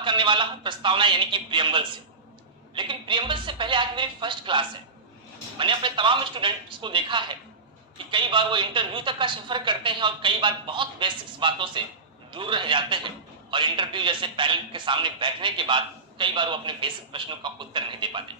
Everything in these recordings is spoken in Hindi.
करने वाला हूं प्रस्तावना यानी कि प्रियम्बल से। लेकिन प्रियम्बल से पहले आज मेरी फर्स्ट क्लास है। मैंने अपने तमाम स्टूडेंट्स को देखा है कि कई बार वो इंटरव्यू तक का सफर करते हैं और कई बार बहुत बेसिक्स बातों से दूर रह जाते हैं और इंटरव्यू जैसे पैनल के सामने बैठने के बाद कई बार वो अपने बेसिक प्रश्नों का उत्तर नहीं दे पाते।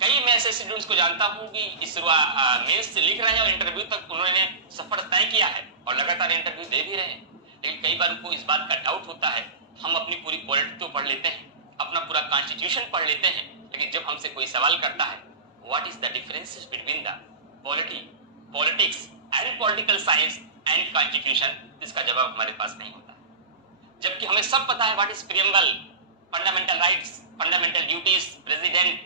कई मैं ऐसे स्टूडेंट्स को जानता हूं कि इस मेंस से लिख रहे हैं और इंटरव्यू तक उन्होंने सफर तय किया है और लगातार इंटरव्यू दे भी रहे हैं, लेकिन कई बार उनको इस बात का डाउट होता है। हम अपनी पूरी पॉलिटी तो पढ़ लेते हैं, अपना पूरा कॉन्स्टिट्यूशन पढ़ लेते हैं, लेकिन जब हमसे कोई सवाल करता है what is the differences between the polity, politics and political science and constitution, इसका जवाब हमारे पास नहीं होता। जबकि हमें सब पता है what is preamble, fundamental rights, fundamental duties, president,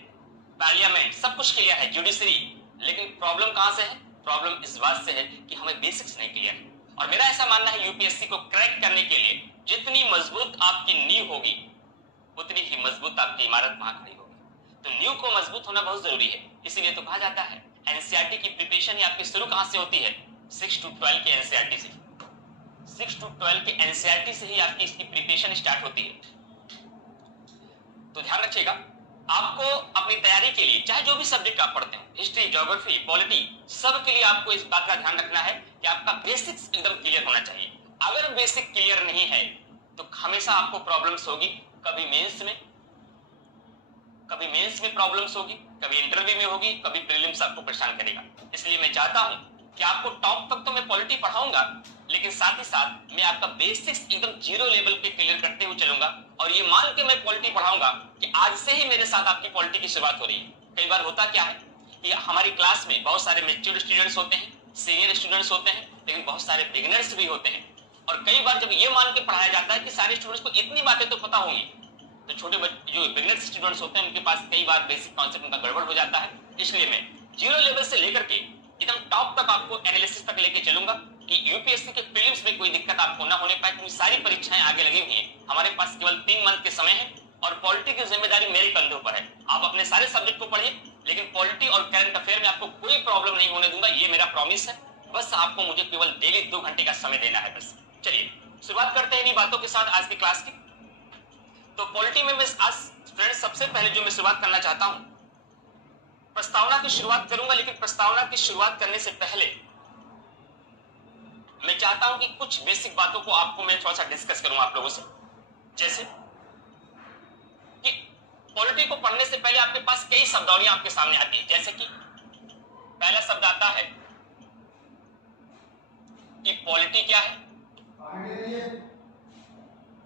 parliament, सब कुछ क्लियर है, जुडिशरी। लेकिन प्रॉब्लम कहां से है? प्रॉब्लम इस बात से है कि हमें बेसिक्स नहीं क्लियर है। और मेरा ऐसा मानना है यूपीएससी को क्रैक करने के लिए जितनी मजबूत आपकी नींव होगी उतनी ही मजबूत आपकी इमारत वहां खड़ी होगी। तो नींव को मजबूत होना बहुत जरूरी है। इसीलिए तो कहा जाता है एनसीईआरटी की प्रिपरेशन आपकी शुरू कहां से होती है? 6 to 12 के एनसीईआरटी से। 6 to 12 के एनसीईआरटी से ही आपकी इसकी प्रिपरेशन स्टार्ट होती है। तो ध्यान रखिएगा, आपको अपनी तैयारी के लिए चाहे जो भी सब्जेक्ट आप पढ़ते हो, हिस्ट्री, ज्योग्राफी, पॉलिटी, सब के लिए आपको इस बात का ध्यान रखना है कि आपका बेसिक्स एकदम क्लियर होना चाहिए। अगर बेसिक क्लियर नहीं है तो हमेशा आपको प्रॉब्लम्स होगी। कभी मेंस में प्रॉब्लम्स होगी, कभी इंटरव्यू में होगी, कभी प्रीलिम्स आपको परेशान करेगा। इसलिए मैं चाहता हूं कि आपको टॉप तक तो मैं पॉलिटी पढ़ाऊंगा, लेकिन साथ ही साथ मैं आपका बेसिक्स एकदम जीरो लेवल पे क्लियर करते हुए चलूंगा। और ये मान के मैं पॉलिटी पढ़ाऊंगा कि आज से ही मेरे साथ आपकी पॉलिटी की शुरुआत हो रही है। कई बार होता क्या है कि हमारी क्लास में बहुत सारे मैच्योर स्टूडेंट्स होते हैं, सीनियर स्टूडेंट्स होते हैं, लेकिन बहुत सारे बिगिनर्स भी होते हैं। और कई बार जब ये मान के पढ़ाया जाता है कि सारे स्टूडेंट्स को इतनी बातें तो पता होंगी, तो छोटे जो बिगिनर स्टूडेंट्स होते हैं उनके पास कई बार बेसिक कॉन्सेप्ट उनका गड़बड़ हो जाता है। इसलिए मैं जीरो लेवल से लेकर के एकदम टॉप तक आपको एनालिसिस तक लेके चलूंगा कि यूपीएससी के प्रीलिम्स में कोई दिक्कत आपको ना होने पाए, क्योंकि सारी परीक्षाएं आगे लगी हुई हैं। हमारे पास केवल 3 मंथ के समय है और पॉलिटी की जिम्मेदारी मेरे कंधों पर है। आप अपने सारे सब्जेक्ट को पढ़िए, लेकिन पॉलिटी और करंट अफेयर में आपको कोई प्रॉब्लम नहीं होने दूंगा, ये मेरा प्रॉमिस है। बस आपको मुझे केवल डेली 2 घंटे का समय देना है बस। चलिए शुरुआत करते हैं इन्हीं बातों के साथ आज की क्लास की। तो पॉलिटी में मैं आज फ्रेंड्स सबसे पहले जो मैं शुरुआत करना चाहता हूं, प्रस्तावना की शुरुआत करूंगा। लेकिन प्रस्तावना की शुरुआत करने से पहले मैं चाहता हूं कि कुछ बेसिक बातों को आपको मैं थोड़ा सा डिस्कस करूं आप लोगों से। जैसे कि पॉलिटी को पढ़ने से पहले आपके पास कई शब्दावलियां आपके सामने आती है। जैसे कि पहला शब्द आता है कि पॉलिटी क्या है।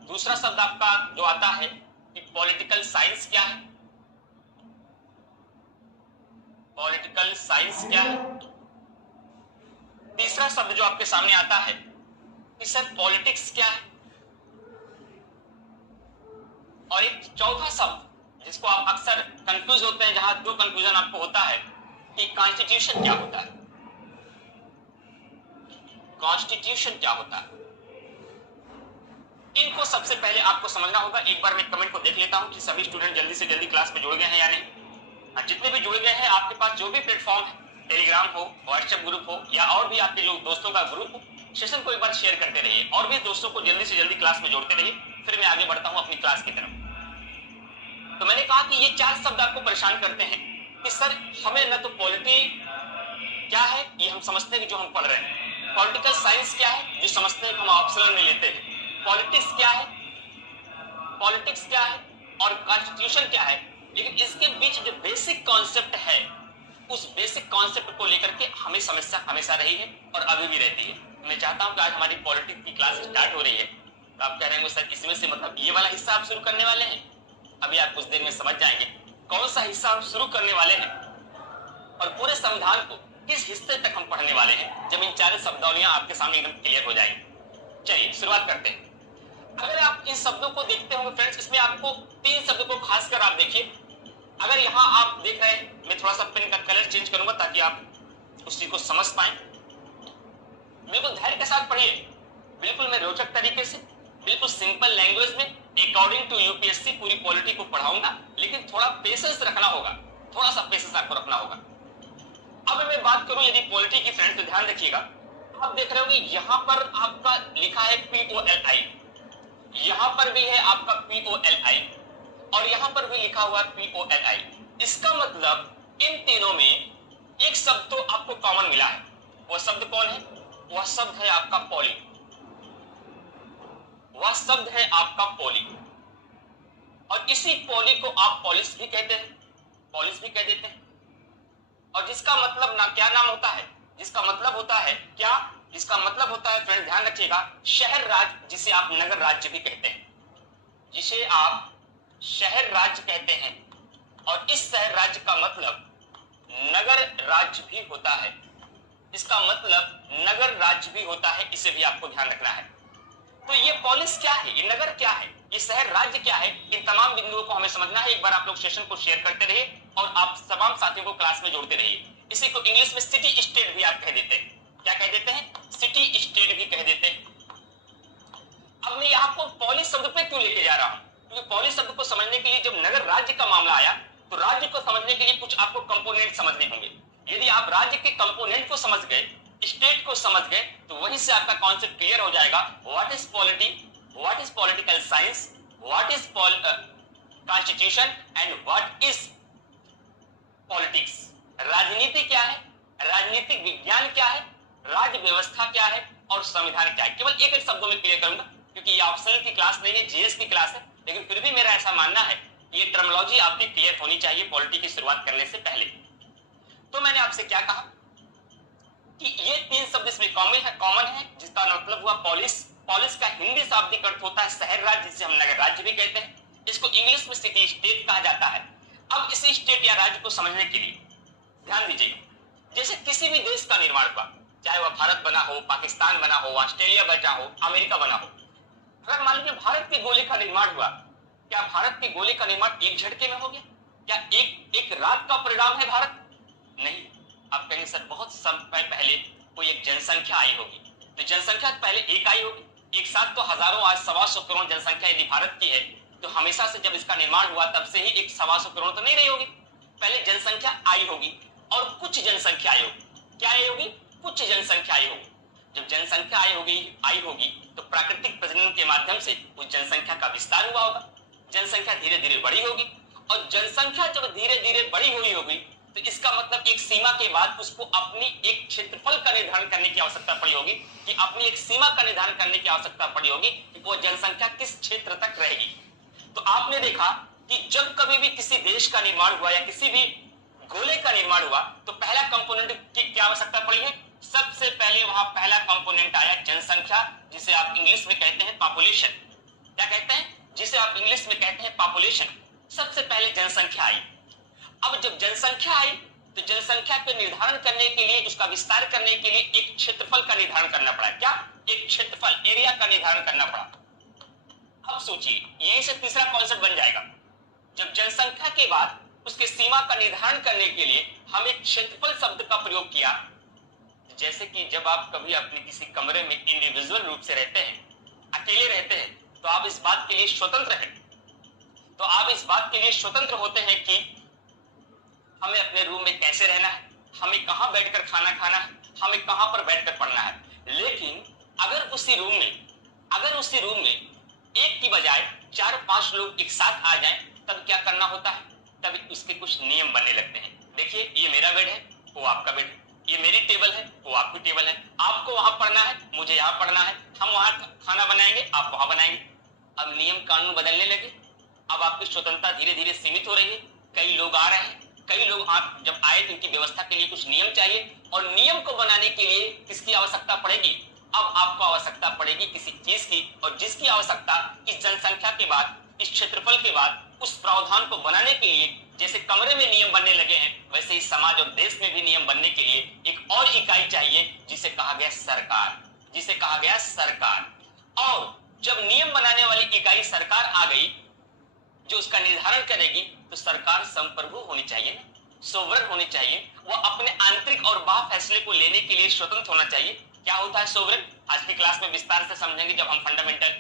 दूसरा शब्द आपका जो आता है कि पॉलिटिकल साइंस क्या है। पॉलिटिकल साइंस क्या है। तीसरा शब्द जो आपके सामने आता है कि सर पॉलिटिक्स क्या है। और एक चौथा शब्द जिसको आप अक्सर कंफ्यूज होते हैं, जहां दो कंफ्यूजन आपको होता है कि कॉन्स्टिट्यूशन क्या होता है। कॉन्स्टिट्यूशन क्या होता है, इनको सबसे पहले आपको समझना होगा। एक बार मैं कमेंट को देख लेता हूं कि सभी स्टूडेंट जल्दी से जल्दी क्लास में जुड़ गए हैं या नहीं। जितने भी जुड़ गए हैं, आपके पास जो भी प्लेटफॉर्म है, टेलीग्राम हो, व्हाट्सएप ग्रुप हो या और भी आपके जो दोस्तों का ग्रुप हो, सेशन को एक बार शेयर करते रहिए और भी दोस्तों को जल्दी से जल्दी क्लास में जोड़ते रहिए। फिर मैं आगे बढ़ता हूं अपनी क्लास की तरफ। तो मैंने कहा कि ये 4 शब्द आपको परेशान करते हैं कि सर हमें न तो पॉलिटी क्या है ये हम समझते हैं कि जो हम पढ़ रहे हैं, पॉलिटिकल साइंस क्या है जो समझते हैं कि हम ऑप्शनल में लेते हैं, पॉलिटिक्स क्या है, और कॉन्स्टिट्यूशन क्या है। लेकिन इसके बीच जो बेसिक कॉन्सेप्ट है, उस बेसिक कॉन्सेप्ट को लेकर के हमें समस्या हमेशा रही है और अभी भी रहती है। मैं चाहता हूं कि आज हमारी पॉलिटिक्स की क्लास स्टार्ट हो रही है, तो आप कह रहे हैं सर इसमें से मतलब ये वाला हिस्सा आप शुरू करने वाले हैं। अभी आप कुछ देर में समझ जाएंगे कौन सा हिस्सा हम शुरू करने वाले हैं और पूरे संविधान को किस हिस्से तक हम पढ़ने वाले हैं, जब इन 4 शब्दावलियां आपके सामने एकदम क्लियर हो जाएंगी। चलिए शुरुआत करते हैं। अगर आप इन शब्दों को देखते होंगे फ्रेंड्स, इसमें आपको 3 शब्दों को खासकर आप देखिए। अगर यहां आप देख रहे हैं, मैं थोड़ा सा पेन का कलर चेंज करूंगा ताकि आप उस चीज को समझ पाए। बिल्कुल धैर्य के साथ पढ़िए, बिल्कुल मैं रोचक तरीके से, बिल्कुल सिंपल लैंग्वेज में अकॉर्डिंग टू यूपीएससी पूरी पॉलिटी को पढ़ाऊंगा। लेकिन थोड़ा पेशेंस रखना होगा, थोड़ा सा पेशेंस आपको रखना होगा। अब मैं बात करूं यदि पॉलिटी की फ्रेंड्स, तो ध्यान रखिएगा, आप देख रहे होंगे यहां पर आपका लिखा है POLI, यहां पर भी है आपका POLI और यहां पर भी लिखा हुआ POLI। इसका मतलब इन तीनों में एक शब्द तो आपको कॉमन मिला है। वह शब्द कौन है? वह शब्द है आपका पॉली। वह शब्द है आपका पॉली और इसी पॉली को आप पॉलिश भी कहते हैं, पॉलिश भी कह देते हैं। और जिसका मतलब ना क्या नाम होता है? जिसका मतलब होता है क्या? जिसका मतलब होता है फ्रेंड ध्यान रखिएगा, शहर राज्य, जिसे आप नगर राज्य भी कहते हैं, जिसे आप शहर राज्य कहते हैं। और इस शहर राज्य का मतलब नगर राज्य भी होता है। इसका मतलब नगर राज्य भी होता है, इसे भी आपको ध्यान रखना है। तो ये पॉलिस क्या है, ये नगर क्या है, ये शहर राज्य क्या है, इन तमाम बिंदुओं को हमें समझना है। एक बार आप लोग सेशन को शेयर करते रहिए और आप तमाम साथियों को क्लास में जोड़ते रहिए। इसी को इंग्लिश में सिटी स्टेट भी आप कह देते हैं। क्या कह देते हैं? सिटी स्टेट भी कह देते हैं। अब मैं आपको पॉलिस शब्द पे क्यों लेके जा रहा हूं? क्योंकि पॉलिस शब्द को समझने के लिए जब नगर राज्य का मामला आया तो राज्य को समझने के लिए कुछ आपको कंपोनेंट समझने होंगे। यदि आप राज्य के कंपोनेंट को समझ गए, स्टेट को समझ गए, तो वहीं से आपका कॉन्सेप्ट क्लियर हो जाएगा। What is polity, what is political science, what is constitution and what is politics. राजनीति क्या है, राजनीतिक विज्ञान क्या है, राज्य व्यवस्था क्या है और संविधान क्या है। केवल एक एक शब्दों में क्लियर करूंगा क्योंकि ये ऑप्शनल की क्लास नहीं है, जीएस की क्लास है, लेकिन फिर भी मेरा ऐसा मानना है कि ये टर्मिनोलॉजी आपकी क्लियर होनी चाहिए पॉलिटी की शुरुआत करने से पहले। तो मैंने आपसे क्या कहा कि ये तीन शब्द इसमें कॉमन है, जिसका मतलब हुआ पॉलिस। पॉलिस का हिंदी शाब्दिक अर्थ होता है शहर राज्य, जिसे हम नगर राज्य भी कहते हैं। इसको इंग्लिश में सिटी स्टेट कहा जाता है। अब इस स्टेट या राज्य को समझने के लिए ध्यान दीजिए, जैसे किसी भी देश का निर्माण हुआ, चाहे वह भारत बना हो, पाकिस्तान बना हो, ऑस्ट्रेलिया बना हो, अमेरिका बना हो। अगर मान लीजिए भारत के गोले का निर्माण हुआ, क्या भारत के गोले का निर्माण एक झटके में हो गया? क्या एक रात का परिणाम है भारत? नहीं। आप कहेंगे सर बहुत समय पहले कोई एक जनसंख्या आई होगी, तो जनसंख्या पहले एक आई होगी। एक साथ तो हजारों, आज 125 करोड़ जनसंख्या यदि भारत की है, तो हमेशा से जब इसका निर्माण हुआ तब से ही एक 125 करोड़ तो नहीं रही होगी। पहले जनसंख्या आई होगी और कुछ जनसंख्या आई होगी। क्या आई होगी? कुछ जनसंख्या आई होगी। जब जनसंख्या आई होगी तो प्राकृतिक प्रजनन के माध्यम से उस जनसंख्या का विस्तार हुआ होगा। जनसंख्या धीरे धीरे बड़ी होगी और जनसंख्या जब धीरे धीरे बड़ी हुई होगी तो इसका मतलब एक सीमा के बाद उसको अपनी एक क्षेत्रफल का निर्धारण करने की आवश्यकता पड़ी होगी, कि अपनी एक सीमा का निर्धारण करने की आवश्यकता पड़ी होगी कि वो जनसंख्या किस क्षेत्र तक रहेगी। तो आपने देखा कि जब कभी भी किसी देश का निर्माण हुआ या किसी भी गोले का निर्माण हुआ तो पहला कंपोनेंट की क्या आवश्यकता पड़ी है? सबसे पहले वहां पहला कंपोनेंट आया जनसंख्या, जिसे आप इंग्लिश में कहते हैं पॉपुलेशन। क्या कहते हैं? जिसे आप इंग्लिश में कहते हैं पॉपुलेशन। सबसे पहले जनसंख्या आई। अब जब जनसंख्या आई तो जनसंख्या के निर्धारण करने के लिए, उसका विस्तार करने के लिए एक क्षेत्रफल का निर्धारण करना पड़ा। क्या? एक क्षेत्रफल, एरिया का निर्धारण करना पड़ा। अब सोचिए, यहीं से तीसरा कॉन्सेप्ट बन जाएगा। जब जनसंख्या के बाद उसके सीमा का निर्धारण करने के लिए हम एक क्षेत्रफल शब्द का प्रयोग किया, जैसे कि जब आप कभी अपने किसी कमरे में इंडिविजुअल रूप से रहते हैं, अकेले रहते हैं, तो आप इस बात के लिए स्वतंत्र हैं। तो आप इस बात के लिए स्वतंत्र होते हैं कि हमें अपने रूम में कैसे रहना है, हमें कहां बैठकर खाना खाना है, हमें कहां पर बैठकर पढ़ना है। लेकिन अगर उसी रूम में एक की बजाय 4-5 लोग एक साथ आ जाएं, तब क्या करना होता है? तब उसके कुछ नियम बनने लगते हैं। देखिए, ये मेरा बेड है, वो आपका बेड है, ये मेरी टेबल है, वो आपकी टेबल है, आपको वहां पढ़ना है, मुझे यहाँ पढ़ना है, हम वहां खाना बनाएंगे, आप वहां बनाएंगे। अब नियम कानून बदलने लगे। अब आपकी स्वतंत्रता धीरे धीरे सीमित हो रही है। कई लोग आ रहे हैं, कई लोग जब आए तो इनकी व्यवस्था के लिए कुछ नियम चाहिए, और नियम को बनाने के लिए किसकी आवश्यकता पड़ेगी? अब आपको आवश्यकता पड़ेगी किसी चीज की, और जिसकी आवश्यकता इस जनसंख्या के बाद, इस क्षेत्रफल के बाद उस प्रावधान को बनाने के लिए, जैसे कमरे में नियम बनने लगे हैं, वैसे ही समाज और देश में भी नियम बनने के लिए एक और इकाई चाहिए, जिसे कहा गया सरकार, जिसे कहा गया सरकार। और जब नियम बनाने वाली इकाई सरकार आ गई जो उसका निर्धारण करेगी, तो सरकार संप्रभु होनी चाहिए, सोवरेन होनी चाहिए। वो अपने आंतरिक और बाह्य फैसले को लेने के लिए स्वतंत्र होना चाहिए। क्या होता है सोवरेन? आज की क्लास में विस्तार से समझेंगे जब हम फंडामेंटल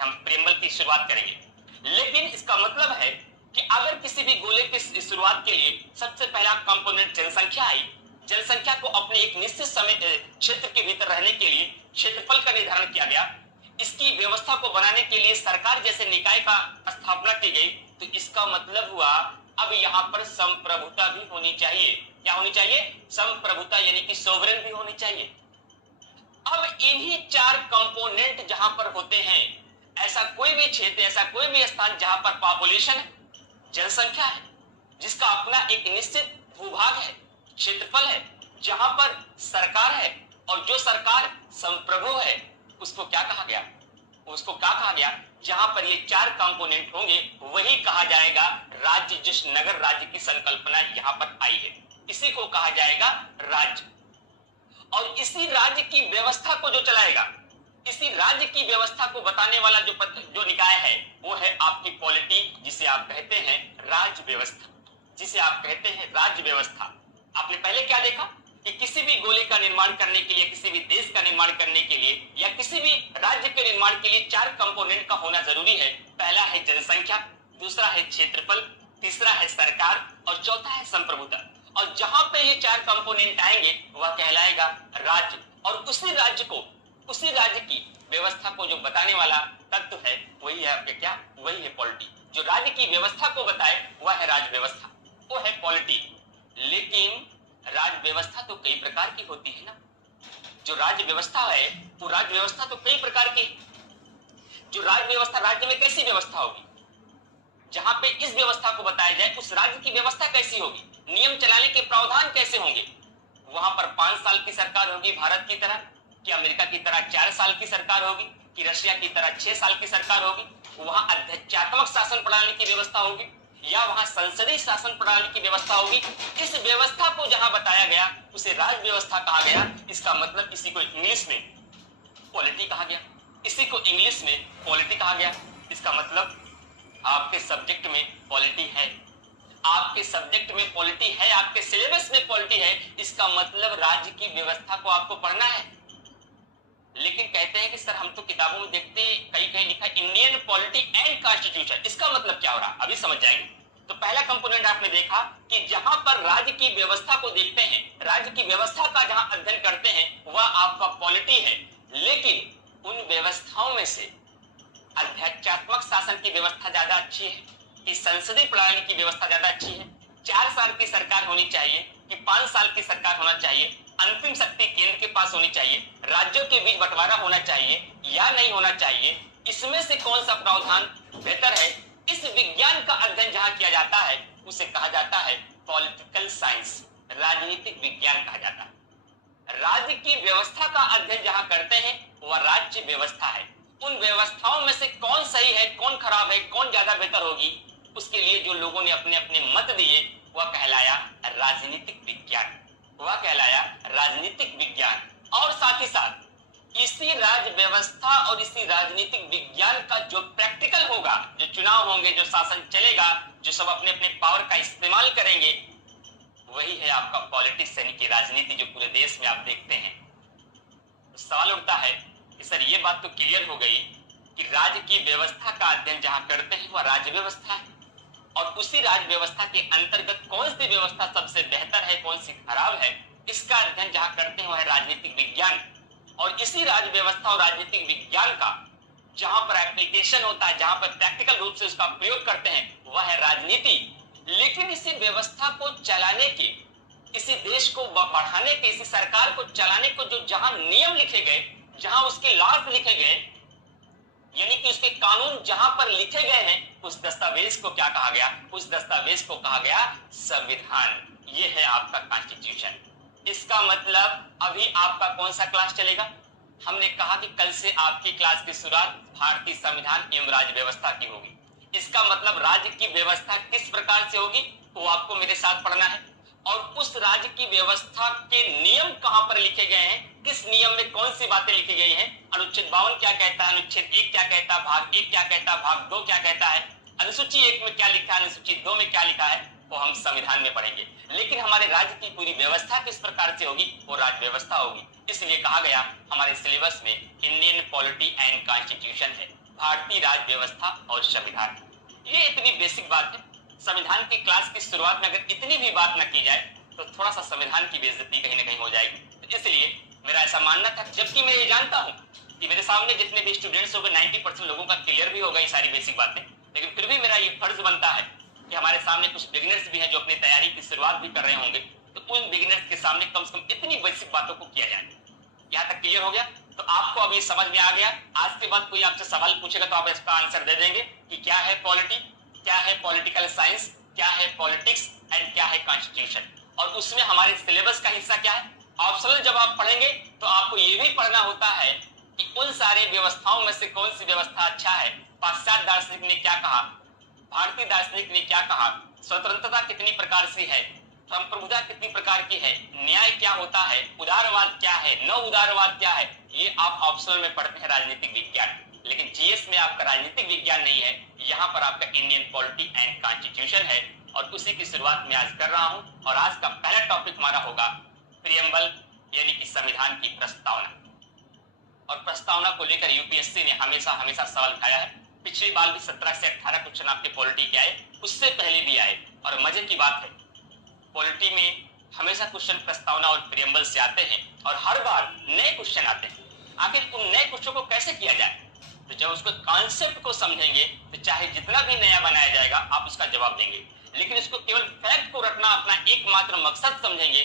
हम प्रीएम्बल की शुरुआत करेंगे। लेकिन इसका मतलब है कि अगर किसी भी गोले की शुरुआत के लिए सबसे पहला कंपोनेंट जनसंख्या आई, जनसंख्या को अपने एक निश्चित समय क्षेत्र के भीतर रहने के लिए क्षेत्रफल का निर्धारण किया गया। इसकी व्यवस्था को बनाने के लिए सरकार जैसे निकाय का स्थापना की गई, तो इसका मतलब हुआ अब यहाँ पर संप्रभुता भी होनी चाहिए। क्या होनी चाहिए? संप्रभुता, यानी कि सोवरेन भी होनी चाहिए। अब इन्हीं चार कंपोनेंट जहां पर होते हैं, ऐसा कोई भी क्षेत्र, ऐसा कोई भी स्थान जहां पर पॉपुलेशन है, जनसंख्या है, जिसका अपना एक निश्चित भूभाग है, क्षेत्रफल है, जहां पर सरकार है, और जो सरकार संप्रभु है, उसको क्या कहा गया? उसको क्या कहा गया? जहां पर ये चार कंपोनेंट होंगे वही कहा जाएगा राज्य। जिस नगर राज्य की संकल्पना यहां पर आई है, इसी को कहा जाएगा राज्य। और इसी राज्य की व्यवस्था को जो चलाएगा, इसी राज्य की व्यवस्था को बताने वाला जो निकाय है, वो है आपकी पॉलिटी, जिसे आप कहते हैं राज्य व्यवस्था, जिसे आप कहते हैं राज्य व्यवस्था। आपने पहले क्या देखा कि किसी भी गोले का निर्माण करने के लिए, किसी भी देश का निर्माण करने के लिए, या किसी भी राज्य के निर्माण के लिए चार कंपोनेंट का होना जरूरी है। पहला है जनसंख्या, दूसरा है क्षेत्रफल, तीसरा है सरकार, और चौथा है संप्रभुता। और जहां पे ये चार कंपोनेंट आएंगे वह कहलाएगा राज्य। और उसी राज्य की व्यवस्था को जो बताने वाला तत्व है, वही है आपके क्या? वही है पॉलिटी। जो राज्य की व्यवस्था को बताए वह है राज्य व्यवस्था, वो है पॉलिटी। लेकिन राज्य व्यवस्था तो कई प्रकार की होती है ना। जो राज्य व्यवस्था है, वो राज्य व्यवस्था तो कई प्रकार की। जो राज्य व्यवस्था, राज्य में कैसी व्यवस्था होगी? जहां पे इस व्यवस्था को बताया जाए, उस राज्य की व्यवस्था कैसी होगी, नियम चलाने के प्रावधान कैसे होंगे। वहां पर 5 साल की सरकार होगी भारत की तरह, कि अमेरिका की तरह 4 साल की सरकार होगी, कि रशिया की तरह 6 साल की सरकार होगी। वहां अध्यक्षात्मक शासन प्रणाली की व्यवस्था होगी, या वहां संसदीय शासन प्रणाली की व्यवस्था होगी। इस व्यवस्था को जहां बताया गया उसे राज्य व्यवस्था कहा गया। इसका मतलब इसी को इंग्लिश में पॉलिटी कहा गया, इसी को इंग्लिश में पॉलिटी कहा गया। इसका मतलब आपके सब्जेक्ट में पॉलिटी है, आपके सब्जेक्ट में पॉलिटी है, आपके सिलेबस में पॉलिटी है। इसका मतलब राज्य की व्यवस्था को आपको पढ़ना है। लेकिन कहते हैं कि सर हम तो किताबों में देखते हैं कहीं लिखा इंडियन पॉलिटी एंड कॉन्स्टिट्यूशन। इसका मतलब क्या हो रहा, अभी समझ जाएंगे। तो पहला कंपोनेंट आपने देखा कि जहां पर राज्य की व्यवस्था को देखते हैं, राज्य की व्यवस्था का जहां अध्ययन करते हैं, वह आपका पॉलिटी है। लेकिन उन व्यवस्थाओं में से अध्यक्षात्मक शासन की व्यवस्था ज्यादा अच्छी है कि संसदीय प्रणाली की व्यवस्था ज्यादा अच्छी है? 4 साल की सरकार होनी चाहिए कि 5 साल की सरकार होना चाहिए? अंतिम शक्ति केंद्र के पास होनी चाहिए? राज्यों के बीच बंटवारा होना चाहिए या नहीं होना चाहिए? इसमें से कौन सा प्रावधान बेहतर है? इस विज्ञान का अध्ययन जहां किया जाता है उसे कहा जाता है पॉलिटिकल साइंस, राजनीतिक विज्ञान कहा जाता है। राज्य की व्यवस्था का अध्ययन जहां करते हैं वह राज्य व्यवस्था है। उन व्यवस्थाओं में से कौन सही है, कौन खराब है, कौन ज्यादा बेहतर होगी, उसके लिए जो लोगों ने अपने अपने मत दिए वह कहलाया राजनीतिक विज्ञान, वह कहलाया राजनीतिक विज्ञान। और साथ ही साथ इसी राज्य व्यवस्था और इसी राजनीतिक विज्ञान का जो प्रैक्टिकल होगा, जो चुनाव होंगे, जो शासन चलेगा, जो सब अपने अपने पावर का इस्तेमाल करेंगे, वही है आपका पॉलिटिक्स, यानी कि राजनीति, जो पूरे देश में आप देखते हैं। तो सवाल उठता है कि सर ये बात तो क्लियर हो गई कि राज्य की व्यवस्था का अध्ययन जहां करते हैं वह राज्य व्यवस्था है, और उसी राज्य व्यवस्था के अंतर्गत कौन सी व्यवस्था सबसे बेहतर है, कौन सी खराब है, इसका अध्ययन जहां करते हैं वह है राजनीतिक विज्ञान। और इसी राज्य व्यवस्था और राजनीतिक विज्ञान का जहां पर एप्लीकेशन होता है, जहां पर प्रैक्टिकल रूप से उसका प्रयोग करते हैं, वह है राजनीति। लेकिन इसी व्यवस्था को चलाने के, इसी देश को बढ़ाने के, इसी सरकार को चलाने को जो जहां नियम लिखे गए, जहां उसके लॉज लिखे गए, यानी कि उसके कानून जहां पर लिखे गए हैं, उस दस्तावेज को क्या कहा गया? उस दस्तावेज को कहा गया संविधान। ये है आपका कॉन्स्टिट्यूशन। इसका मतलब अभी आपका कौन सा क्लास चलेगा? हमने कहा कि कल से आपकी क्लास की शुरुआत भारतीय संविधान एवं राज्य व्यवस्था की होगी। इसका मतलब राज्य की व्यवस्था किस प्रकार से होगी वो आपको मेरे साथ पढ़ना है, और उस राज्य की व्यवस्था के नियम कहां पर लिखे गए हैं, किस नियम में कौन सी बातें लिखी गई हैं, अनुच्छेद 52 क्या कहता है, अनुच्छेद 1 क्या कहता है, भाग 1 क्या कहता है, भाग 2 क्या कहता है, अनुसूची 1 में क्या लिखा है, अनुसूची 2 में क्या लिखा है, वो हम संविधान में पढ़ेंगे। लेकिन हमारे राज्य की पूरी व्यवस्था किस प्रकार से होगी, वो राज्य व्यवस्था होगी। इसलिए कहा गया हमारे सिलेबस में इंडियन पॉलिटी एंड कॉन्स्टिट्यूशन है, भारतीय राज्य व्यवस्था और संविधान। ये इतनी बेसिक बात है। संविधान की क्लास की शुरुआत में अगर इतनी भी बात न की जाए तो थोड़ा सा संविधान की बेइज्जती कहीं ना कहीं हो जाएगी। तो इसलिए मेरा ऐसा मानना था, जबकि मैं ये जानता हूं कि मेरे सामने जितने भी स्टूडेंट्स होंगे 90% लोगों का क्लियर भी होगा ये सारी बेसिक बातें, लेकिन फिर भी मेरा ये फर्ज बनता है कि हमारे सामने कुछ बिगिनर्स भी हैं जो अपनी तैयारी की शुरुआत भी कर रहे होंगे, तो उन बिगिनर्स के सामने कम से कम इतनी बेसिक बातों को किया जाए। यहाँ तक क्लियर हो गया? तो आपको अब ये समझ में आ गया। आज के बाद कोई आपसे सवाल पूछेगा तो आप इसका आंसर दे देंगे कि क्या है पॉलिटी, क्या है पॉलिटिकल साइंस, क्या है पॉलिटिक्स एंड क्या है कॉन्स्टिट्यूशन, और उसमें हमारे सिलेबस का हिस्सा क्या है। ऑप्शनल जब आप पढ़ेंगे तो आपको ये भी पढ़ना होता है कि उन सारे व्यवस्थाओं में से कौन सी व्यवस्था अच्छा है, पाश्चात्य दार्शनिक ने क्या कहा, भारतीय दार्शनिक ने क्या कहा, स्वतंत्रता कितनी प्रकार से है, संप्रभुता कितनी प्रकार की है, न्याय क्या होता है, उदारवाद क्या है, न उदारवाद क्या है, ये आप ऑप्शनल में पढ़ते हैं राजनीतिक विज्ञान। लेकिन जीएस में आपका राजनीतिक विज्ञान नहीं है, यहाँ पर आपका इंडियन पॉलिटी एंड कॉन्स्टिट्यूशन है, और उसी की शुरुआत मैं आज कर रहा हूं। और आज का पहला टॉपिक हमारा होगा प्रियम्बल, यानी कि संविधान की प्रस्तावना। और प्रस्तावना को लेकर यूपीएससी ने हमेशा हमेशा सवाल उठाया है। पिछली बार भी 17 से 18 क्वेश्चन आपके पॉलिटी के आए, उससे पहले भी आए, और मजे की बात है पॉलिटी में हमेशा क्वेश्चन प्रस्तावना और प्रियम्बल से आते हैं, और हर बार नए क्वेश्चन आते हैं। आखिर उन नए क्वेश्चन को कैसे किया जाए, तो जब उसको कॉन्सेप्ट को समझेंगे तो चाहे जितना भी नया बनाया जाएगा आप उसका जवाब देंगे, लेकिन इसको केवल फैक्ट को रटना अपना एकमात्र मकसद समझेंगे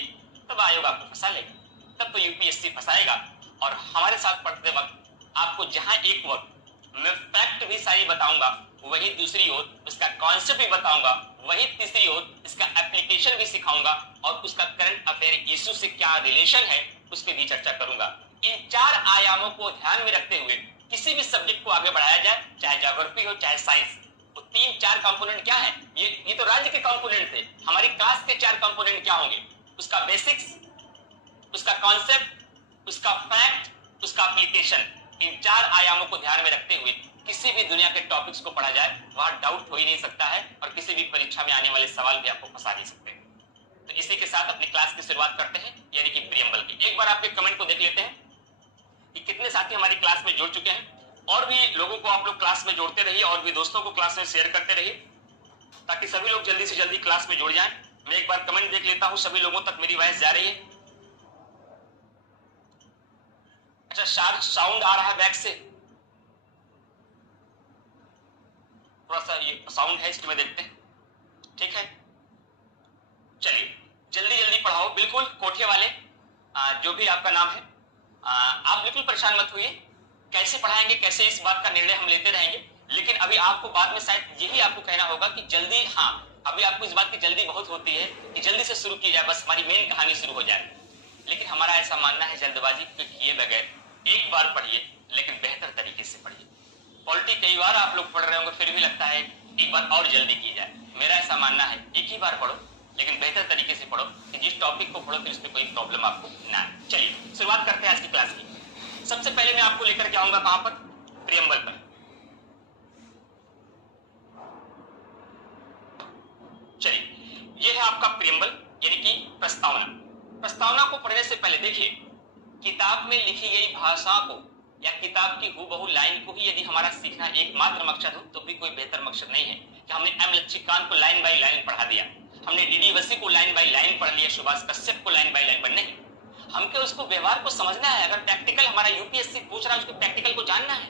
तब आयोग आपको फंसा लेगा, तब तो यूपीएससी फंसाएगा। और हमारे साथ पढ़ते वक्त आपको जहां एक वक्त मैं फैक्ट भी सारी बताऊंगा, वही दूसरी ओर उसका कॉन्सेप्ट भी बताऊंगा, वही तीसरी ओर इसका एप्लीकेशन भी सिखाऊंगा, और उसका करंट अफेयर इशू से क्या रिलेशन है उस पर भी चर्चा करूंगा। इन 4 आयामों को ध्यान में रखते हुए किसी भी सब्जेक्ट को आगे बढ़ाया जाए, चाहे ज्योग्राफी हो चाहे साइंस। तो 3-4 कंपोनेंट क्या है, ये तो राज्य के कंपोनेंट थे, हमारी क्लास के 4 कंपोनेंट क्या होंगे, उसका बेसिक्स, उसका कॉन्सेप्ट, उसका फैक्ट, उसका एप्लीकेशन। इन 4 आयामों को ध्यान में रखते हुए किसी भी दुनिया के टॉपिक्स को पढ़ा जाए वहां डाउट हो ही नहीं सकता है, और किसी भी परीक्षा में आने वाले सवाल भी आपको फंसा नहीं सकते। तो इसी के साथ अपनी क्लास की शुरुआत करते हैं, यानी कि प्रियम्बल की। एक बार आपके कमेंट को देख लेते हैं कि कितने साथी हमारी क्लास में जुड़ चुके हैं, और भी लोगों को आप लोग क्लास में जोड़ते रहिए, और भी दोस्तों को क्लास में शेयर करते रहिए, ताकि सभी लोग जल्दी से जल्दी क्लास में जुड़ जाएं। मैं एक बार कमेंट देख लेता हूं सभी लोगों तक मेरी वॉइस जा रही है। अच्छा, शार्क साउंड आ रहा है बैक से, थोड़ा सा ये साउंड है इसमें देखते हैं, ठीक है। चलिए जल्दी जल्दी पढ़ाओ, बिल्कुल कोठे वाले जो भी आपका नाम है, आप बिल्कुल परेशान मत होइए। कैसे पढ़ाएंगे, कैसे, इस बात का निर्णय हम लेते रहेंगे, लेकिन अभी आपको बाद में शायद यही आपको कहना होगा कि जल्दी, हाँ अभी आपको इस बात की जल्दी बहुत होती है कि जल्दी से शुरू की जाए, बस हमारी मेन कहानी शुरू हो जाए। लेकिन हमारा ऐसा मानना है जल्दबाजी किए बगैर एक बार पढ़िए, लेकिन बेहतर तरीके से पढ़िए। पॉलिटी कई बार आप लोग पढ़ रहे होंगे, फिर भी लगता है एक बार और जल्दी की जाए। मेरा ऐसा मानना है एक ही बार पढ़ो, लेकिन बेहतर तरीके से पढ़ो, कि जिस टॉपिक को पढ़ो फिर उसमें कोई प्रॉब्लम आपको ना आए। चलिए शुरुआत करते हैं आज की क्लास की। सबसे पहले मैं आपको लेकर के आऊंगा कहां पर, प्रियम्बल पर। चलिए यह है आपका प्रियम्बल, यानी कि प्रस्तावना। प्रस्तावना को पढ़ने से पहले देखिए, किताब में लिखी गई भाषा को या किताब की हूबहू लाइन को ही यदि हमारा सीखना एकमात्र मकसद हो तो भी कोई बेहतर मकसद नहीं है कि हमने एम लच्छीकांत को लाइन बाय लाइन पढ़ा दिया, हमने डीडी वसी को लाइन बाय लाइन पढ़ लिया, सुभाष कश्यप को लाइन बाय लाइन पढ़, नहीं। हमको उसको व्यवहार को समझना है। अगर प्रैक्टिकल हमारा यूपीएससी पूछ रहा है, उसको प्रैक्टिकल को जानना है,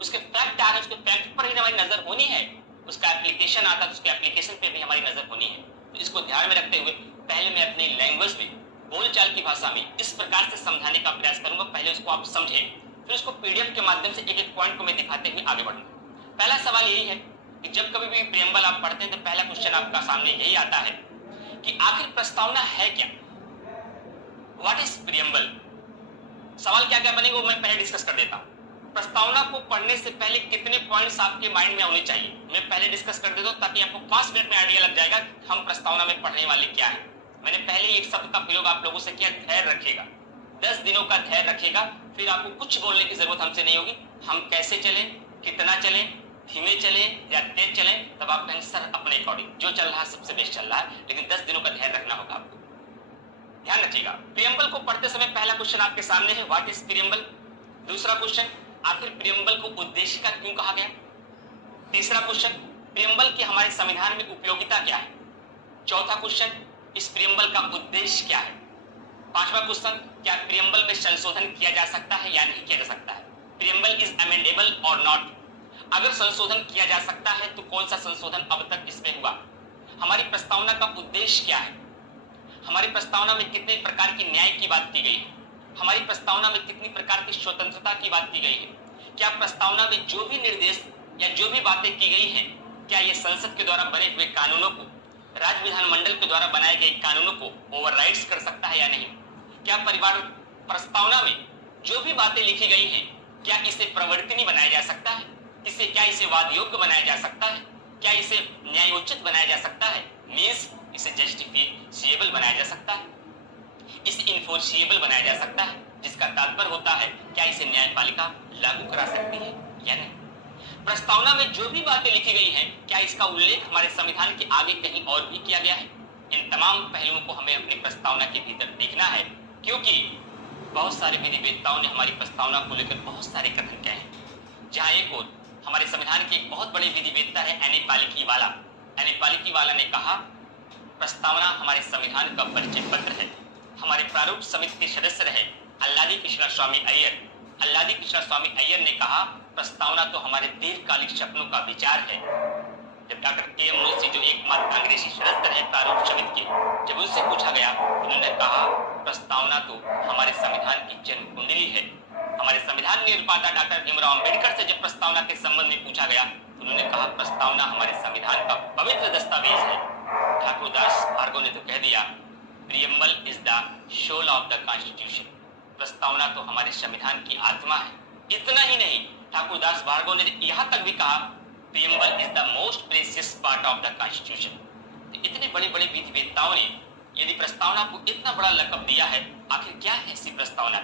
उसके फैक्ट आ रहे हैं, उसके फैक्ट पर ही हमारी नजर होनी है। उसका एप्लीकेशन आता है तो उसके एप्लीकेशन पे भी हमारी नजर होनी है। तो इसको ध्यान में रखते हुए पहले मैं अपनी लैंग्वेज में, बोलचाल की भाषा में इस प्रकार से समझाने का प्रयास करूंगा, पहले उसको आप समझें, फिर उसको पीडीएफ के माध्यम से एक एक पॉइंट को मैं दिखाते हुए आगे बढ़ूंगा। पहला सवाल यही है कि जब कभी भी प्रियम्बल आप पढ़ते हैं तो पहला क्वेश्चन आपका सामने यही आता है कि आखिर प्रस्तावना है क्या, व्हाट इज प्रियम्बल। सवाल क्या क्या बनेगा वो मैं पहले डिस्कस कर देता हूं। प्रस्तावना को पढ़ने से पहले कितने पॉइंट्स आपके माइंड में होने चाहिए मैं पहले डिस्कस कर देता हूं, ताकि आपको 5 मिनट में आइडिया लग जाएगा हम प्रस्तावना में पढ़ने वाले क्या है। मैंने पहले एक शब्द का प्रयोग आप लोगों से किया, धैर्य रखिएगा। 10 दिनों का धैर्य रखिएगा, फिर आपको कुछ बोलने की जरूरत हमसे नहीं होगी। हम कैसे चलें, कितना चलें, धीमे चलें या तेज चलें, तब आप कहेंगे सर अपने अकॉर्डिंग जो चल रहा है सबसे बेस्ट चल रहा है, लेकिन 10 दिनों का धैर्य रखना होगा आपको। ध्यान रखिएगा, प्रियम्बल को पढ़ते समय पहला क्वेश्चन आपके सामने है, व्हाट इज प्रियम्बल। दूसरा क्वेश्चन, आखिर प्रियम्बल को उद्देशिका क्यों कहा गया। तीसरा क्वेश्चन, प्रियम्बल की हमारे संविधान में उपयोगिता क्या है। चौथा क्वेश्चन, इस प्रियम्बल का उद्देश्य क्या है। पांचवा क्वेश्चन, क्या प्रियम्बल में संशोधन किया जा सकता है या नहीं किया जा सकता है। प्रियम्बल इज अमेंडेबल और नॉट, अगर संशोधन किया जा सकता है तो कौन सा संशोधन अब तक इसमें हुआ, हमारी प्रस्तावना का उद्देश्य क्या है, हमारी प्रस्तावना में कितने प्रकार की न्याय की बात की गई है, हमारी प्रस्तावना में कितनी प्रकार की स्वतंत्रता की बात की गई है, क्या प्रस्तावना में जो भी निर्देश या जो भी बातें की गई हैं क्या ये संसद के द्वारा बने हुए कानूनों को, राज्य विधानमंडल के द्वारा बनाए गए कानूनों को ओवरराइड्स कर सकता है या नहीं, क्या परिवार प्रस्तावना में जो भी बातें लिखी गई हैं क्या इसे प्रवर्तनीय बनाया जा सकता है, क्या इसे वाद योग्य बनाया जा सकता है, क्या इसे न्यायोचित बनाया जा सकता है, मीन्स इसे जस्टिफिएबल बनाया जा सकता है, इसे इन्फोर्सिएबल बनाया जा सकता है, जिसका तात्पर्य होता है क्या इसे न्यायपालिका लागू करा सकती है या नहीं। प्रस्तावना में जो भी बातें लिखी गई हैं क्या इसका उल्लेख हमारे संविधान के आगे कहीं और भी किया गया है, इन तमाम पहलुओं को हमें अपनी प्रस्तावना के भीतर देखना है, क्योंकि बहुत सारे विधिवेत्ताओं ने हमारी प्रस्तावना को लेकर बहुत सारे कथन किए हैं। जहां एक और हमारे संविधान के एक बहुत बड़े विधिवेत्ता है एन ए पालिकीवाला ने कहा प्रस्तावना हमारे संविधान का परिचय पत्र है। हमारे प्रारूप समिति के सदस्य रहे अल्लादी कृष्णा स्वामी अय्यर ने कहा प्रस्तावना तो हमारे दीर्घकालिक सपनों का विचार है। जब डॉक्टर के.एम. मुंशी जो एकमात्र कांग्रेसी सदस्य रहे प्रारूप समिति के, जब उनसे पूछा गया उन्होंने कहा प्रस्तावना तो हमारे संविधान की जन्म कुंडली है। हमारे संविधान निर्माता डॉक्टर भीमराव अंबेडकर से जब प्रस्तावना के संबंध में पूछा गया उन्होंने कहा प्रस्तावना हमारे संविधान का पवित्र दस्तावेज है। ठाकुरदास भार्गव ने तो कह दिया preamble is the soul of the constitution, प्रस्तावना तो हमारे संविधान की आत्मा है। इतना ही नहीं, ठाकुरदास भार्गव ने यहाँ तक भी कहा preamble is the most precious part of the constitution. इतने बड़े बड़े विधिवेत्ताओं ने यदि प्रस्तावना को इतना बड़ा लक़ब दिया है, आखिर क्या है ऐसी प्रस्तावना,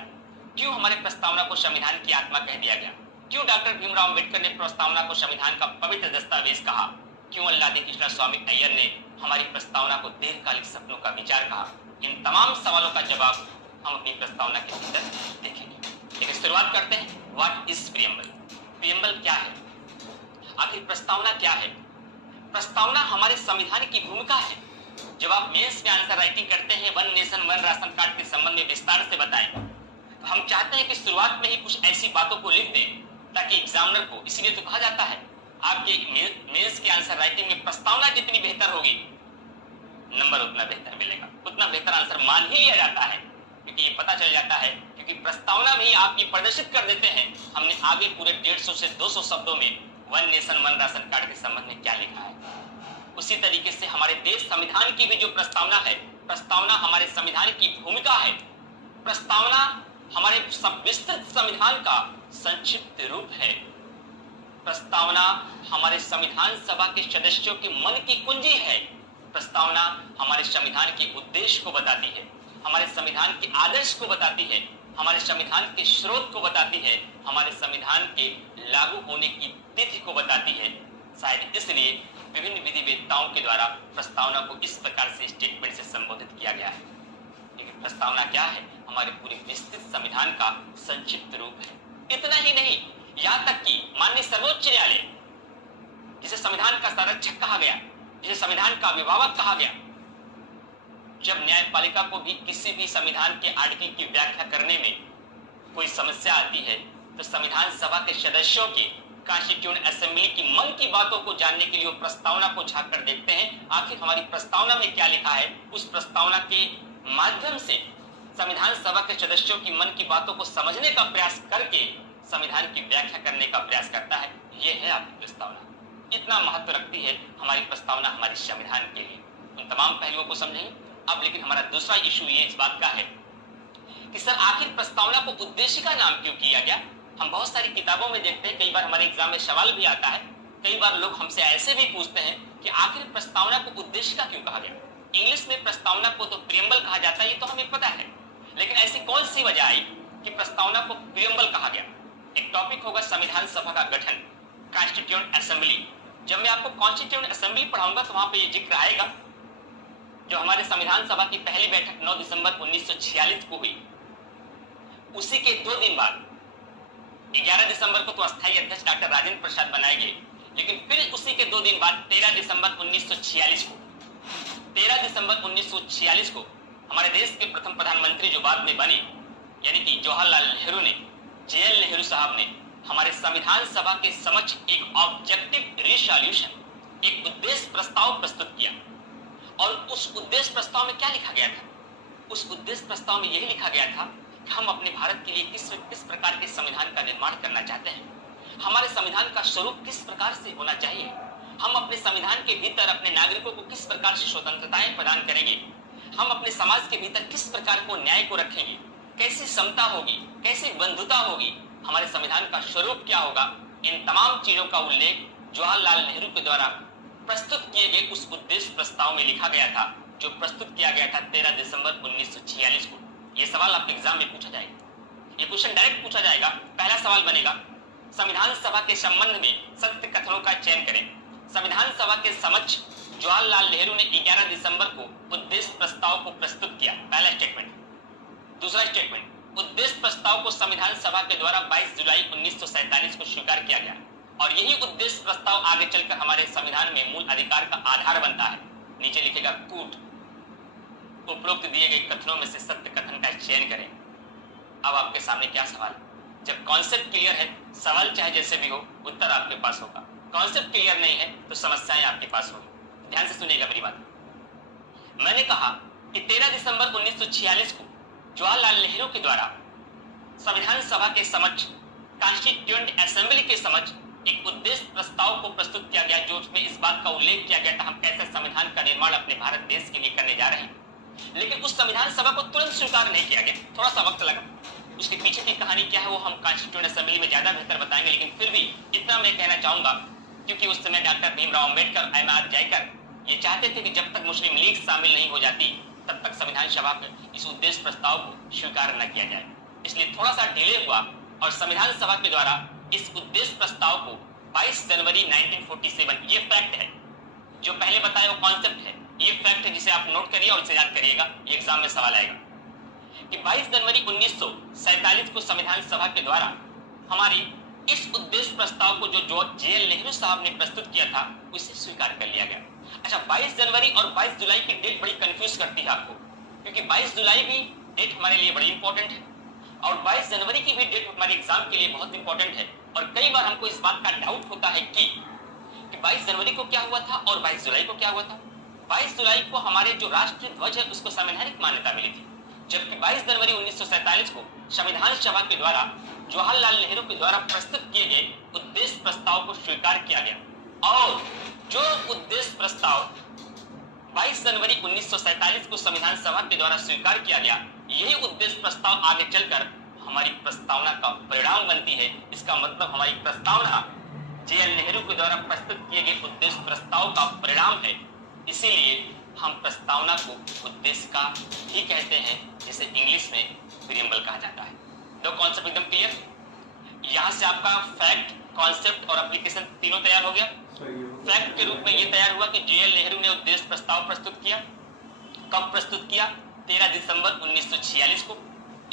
क्यों हमारे प्रस्तावना को संविधान की आत्मा कह दिया गया, क्यों डॉक्टर भीमराव अंबेडकर ने प्रस्तावना को संविधान का पवित्र दस्तावेज कहा, क्यों अल्लादी कृष्णा स्वामी अय्यर ने हमारी प्रस्तावना को दीर्घकालिक सपनों का विचार कहा। इन तमाम सवालों का जवाब हम अपनी प्रस्तावना के भीतर देखेंगे। लेकिन शुरुआत करते हैं व्हाट इज प्रियम्बल। प्रियम्बल क्या है, आखिर प्रस्तावना क्या है। प्रस्तावना हमारे संविधान की भूमिका है। जब आप मेंस में आंसर राइटिंग करते हैं one nation one ration card के संबंध में विस्तार से बताएं, तो हम चाहते हैं कि शुरुआत में ही कुछ ऐसी बातों को लिख दें ताकि एग्जामिनर को, इसीलिए तो कहा जाता है आपके मेंस के आंसर राइटिंग में प्रस्तावना जितनी बेहतर होगी नंबर उतना बेहतर मिलेगा, उतना बेहतर आंसर मान ही लिया जाता है, क्योंकि ये पता चल जाता है क्योंकि प्रस्तावना में ही आप ये प्रदर्शित कर देते हैं हमने आगे पूरे 150 से 200 शब्दों में one nation one ration card के संबंध में क्या लिखा है। उसी तरीके से हमारे देश संविधान की भी जो प्रस्तावना है, प्रस्तावना हमारे संविधान की भूमिका है। प्रस्तावना हमारे विस्तृत संविधान का संक्षिप्त रूप है। प्रस्तावना हमारे संविधान सभा के सदस्यों के मन की कुंजी है। प्रस्तावना हमारे संविधान के उद्देश्य को बताती है, हमारे संविधान के आदर्श को बताती है, हमारे संविधान के स्रोत को बताती है, हमारे संविधान के लागू होने की तिथि को बताती है। शायद इसलिए विभिन्न विधिवेत्ताओं के द्वारा प्रस्तावना को इस प्रकार से स्टेटमेंट से संबोधित किया गया है। लेकिन प्रस्तावना क्या है, हमारे पूरे विस्तृत संविधान का संक्षिप्त रूप है। इतना ही नहीं, यहाँ तक कि माननीय सर्वोच्च न्यायालय जिसे संविधान का संरक्षक कहा गया, जिसे संविधान का अभिभावक कहा गया, जब न्यायपालिका को भी किसी भी संविधान के आर्टिकल की व्याख्या करने में कोई समस्या आती है तो संविधान सभा के सदस्यों के कॉन्स्टिट्यूएंट असेंबली की मन की बातों को जानने के लिए वो प्रस्तावना को झांक कर देखते हैं आखिर हमारी प्रस्तावना में क्या लिखा है। उस प्रस्तावना के माध्यम से संविधान सभा के सदस्यों की मन की बातों को समझने का प्रयास करके संविधान की व्याख्या करने का प्रयास करता है। ये है आपकी प्रस्तावना, इतना महत्व रखती है हमारी प्रस्तावना हमारे संविधान के लिए। उन तमाम पहलुओं को समझेंगे। अब लेकिन हमारा दूसरा इशू ये इस बात का है कि सर आखिर प्रस्तावना को उद्देश्य का नाम क्यों किया गया। हम बहुत सारी किताबों में देखते हैं, कई बार हमारे एग्जाम में सवाल भी आता है, कई बार लोग हमसे ऐसे भी पूछते हैं कि आखिर प्रस्तावना को उद्देश्य का क्यों कहा गया। इंग्लिश में प्रस्तावना को तो प्रियम्बल कहा जाता है, ये तो हमें पता है, लेकिन ऐसी कौन सी वजह आई कि प्रस्तावना को प्रियम्बल कहा गया। एक टॉपिक होगा संविधान सभा का गठन, कॉन्स्टिट्यूएंट असेंबली। जब मैं आपको कॉन्स्टिट्यूएंट असेंबली पढ़ाऊंगा तो वहां पे ये जिक्र आएगा। जो हमारे संविधान सभा की पहली बैठक 9 दिसंबर 1946 को हुई, उसी के 2 दिन बाद 11 दिसंबर को तो अस्थायी अध्यक्ष डॉक्टर राजेंद्र प्रसाद बनाए गए, लेकिन फिर उसी के 2 दिन बाद 13 दिसंबर 1946 को हमारे देश के प्रथम प्रधानमंत्री जो बाद में बने, यानी कि जवाहरलाल नेहरू ने, JL नेहरू साहब ने हमारे संविधान सभा के समक्ष एक ऑब्जेक्टिव रिसोल्यूशन, एक उद्देश्य प्रस्ताव प्रस्तुत किया। और उस उद्देश्य प्रस्ताव में क्या लिखा गया था? उस उद्देश्य प्रस्ताव में यही लिखा गया था कि हम अपने भारत के लिए किस प्रकार के संविधान का निर्माण करना चाहते हैं, हमारे संविधान का स्वरूप किस प्रकार से होना चाहिए, हम अपने संविधान के भीतर अपने नागरिकों को किस प्रकार से स्वतंत्रताएं प्रदान करेंगे, हम अपने समाज के भीतर किस प्रकार को न्याय को रखेंगे, कैसी समता होगी, कैसी बंधुता होगी, हमारे संविधान का स्वरूप क्या होगा। इन तमाम चीजों का उल्लेख जवाहरलाल नेहरू के द्वारा प्रस्तुत किए गए उस उद्देश्य प्रस्ताव में लिखा गया था, जो प्रस्तुत किया गया था 13 दिसंबर 1946 को। यह सवाल आपके एग्जाम में पूछा जाएगा, ये क्वेश्चन डायरेक्ट पूछा जाएगा। पहला सवाल बनेगा, संविधान सभा के संबंध में सत्य कथनों का चयन करें। संविधान सभा के समक्ष जवाहरलाल नेहरू ने 11 दिसंबर को उद्देश्य प्रस्ताव को प्रस्तुत किया, पहला स्टेटमेंट। दूसरा स्टेटमेंट, उद्देश्य प्रस्ताव को संविधान सभा के द्वारा 22 जुलाई 1947 को स्वीकार किया गया और यही उद्देश्य प्रस्ताव आगे चलकर हमारे संविधान में मूल अधिकार का आधार बनता है। नीचे लिखेगा कूट, उपरोक्त दिए गए कथनों में से सत्य कथन का चयन करें। अब आपके सामने क्या सवाल? जब कॉन्सेप्ट क्लियर है, सवाल चाहे जैसे भी हो, उत्तर आपके पास होगा। कॉन्सेप्ट क्लियर नहीं है तो समस्याएं आपके पास होगी। ध्यान से सुनिएगा मेरी बात। मैंने कहा कि 13 दिसंबर 1946 को जवाहरलाल नेहरू के द्वारा संविधान सभा के समक्ष, कॉन्स्टिट्यूएंट असेंबली के समक्ष एक उद्देश्य प्रस्ताव को प्रस्तुत किया गया, जो उसमें इस बात का उल्लेख किया गया था हम कैसे संविधान का निर्माण अपने भारत देश के लिए करने जा रहे हैं। लेकिन उस संविधान सभा को तुरंत स्वीकार नहीं किया गया, थोड़ा सा वक्त लगा। उसके पीछे की कहानी क्या है वो हम कॉन्स्टिट्यूएंट असेंबली में ज्यादा बेहतर बताएंगे, लेकिन फिर भी इतना मैं कहना चाहूंगा, क्योंकि उस समय डॉक्टर भीमराव अम्बेडकर, अहमद जयकर ये चाहते थे कि जब तक मुस्लिम लीग शामिल नहीं हो जाती तब तक संविधान सभा के इस उद्देश्य प्रस्ताव को स्वीकार न किया जाए। इसलिए थोड़ा सा डिले हुआ और संविधान सभा के द्वारा इस उद्देश्य प्रस्ताव को 22 जनवरी 1947, ये फैक्ट है जो पहले बताया, वो कॉन्सेप्ट है, ये फैक्ट है जिसे आप नोट करिए और इसे याद करिएगा, ये एग्जाम में सवाल आएगा कि 22 जनवरी 1947 को संविधान सभा के द्वारा हमारी इस उद्देश्य प्रस्ताव को जो JL नेहरू साहब ने प्रस्तुत किया था उसे स्वीकार कर लिया गया। अच्छा, 22 जनवरी और 22 जुलाई की डेट बड़ी कंफ्यूज करती है आपको, क्योंकि 22 जुलाई भी डेट हमारे लिए बड़ी इंपॉर्टेंट है और 22 जनवरी की भी डेट हमारे एग्जाम के लिए बहुत इंपॉर्टेंट है। और कई बार हमको इस बात का डाउट होता है कि 22 जनवरी को क्या हुआ था और 22 जुलाई को क्या हुआ था। 22 जुलाई को हमारे जो राष्ट्रीय ध्वज है उसको संवैधानिक मान्यता मिली थी, जबकि 22 जनवरी 1947 को संविधान सभा के द्वारा जवाहरलाल नेहरू के द्वारा प्रस्तुत किए गए उद्देश्य प्रस्ताव को स्वीकार किया गया। और जो उद्देश्य प्रस्ताव 22 जनवरी 1947 को संविधान सभा के द्वारा स्वीकार किया गया, यही उद्देश्य प्रस्ताव आगे चलकर हमारी प्रस्तावना का परिणाम बनती है। इसका मतलब हमारी प्रस्तावना JL नेहरू के द्वारा प्रस्तुत किए गए उद्देश्य प्रस्ताव का परिणाम है। इसीलिए हम प्रस्तावना को उद्देश्य का ही कहते हैं, जिसे इंग्लिश में प्रीएम्बल कहा जाता है। दो कॉन्सेप्ट एकदम क्लियर। यहां से आपका फैक्ट, कॉन्सेप्ट और एप्लीकेशन तीनों तैयार हो गया। फैक्ट के रूप में यह तैयार हुआ कि JL नेहरू ने उद्देश्य प्रस्ताव प्रस्तुत किया। कब प्रस्तुत किया? 13 दिसंबर 1946 को।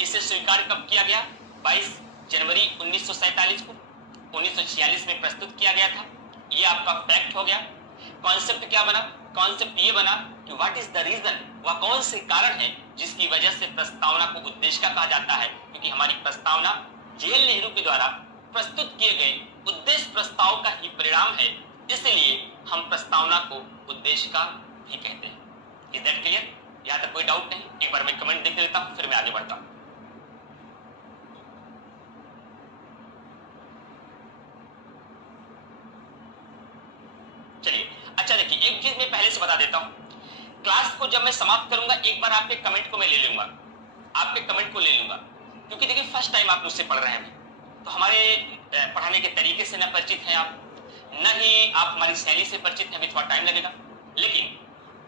इसे स्वीकार कब किया गया? 22 जनवरी 1947 को। 1946 में प्रस्तुत किया गया था। यह आपका फैक्ट हो गया। कॉन्सेप्ट क्या बना? कॉन्सेप्ट ये बना कि व्हाट इज द रीजन, वह कौन से कारण है जिसकी वजह से प्रस्तावना को उद्देश्य का कहा जाता है, क्योंकि हमारी प्रस्तावना JL नेहरू के द्वारा प्रस्तुत किए गए उद्देश्य प्रस्ताव का ही परिणाम है। इसलिए हम प्रस्तावना को उद्देश्य का भी कहते हैं। Is that clear? यहां तक कोई डाउट नहीं? एक बार मैं कमेंट देख लेता हूं, फिर मैं आगे बढ़ता हूं। चलिए, अच्छा देखिए, एक चीज मैं पहले से बता देता हूं। क्लास को जब मैं समाप्त करूंगा, एक बार आपके कमेंट को मैं ले लूंगा, आपके कमेंट को ले लूंगा, क्योंकि देखिए फर्स्ट टाइम आप मुझसे पढ़ रहे हैं, तो हमारे पढ़ाने के तरीके से न परिचित हैं आप, न ही आप हमारी शैली से परिचित हैं, अभी थोड़ा टाइम लगेगा। लेकिन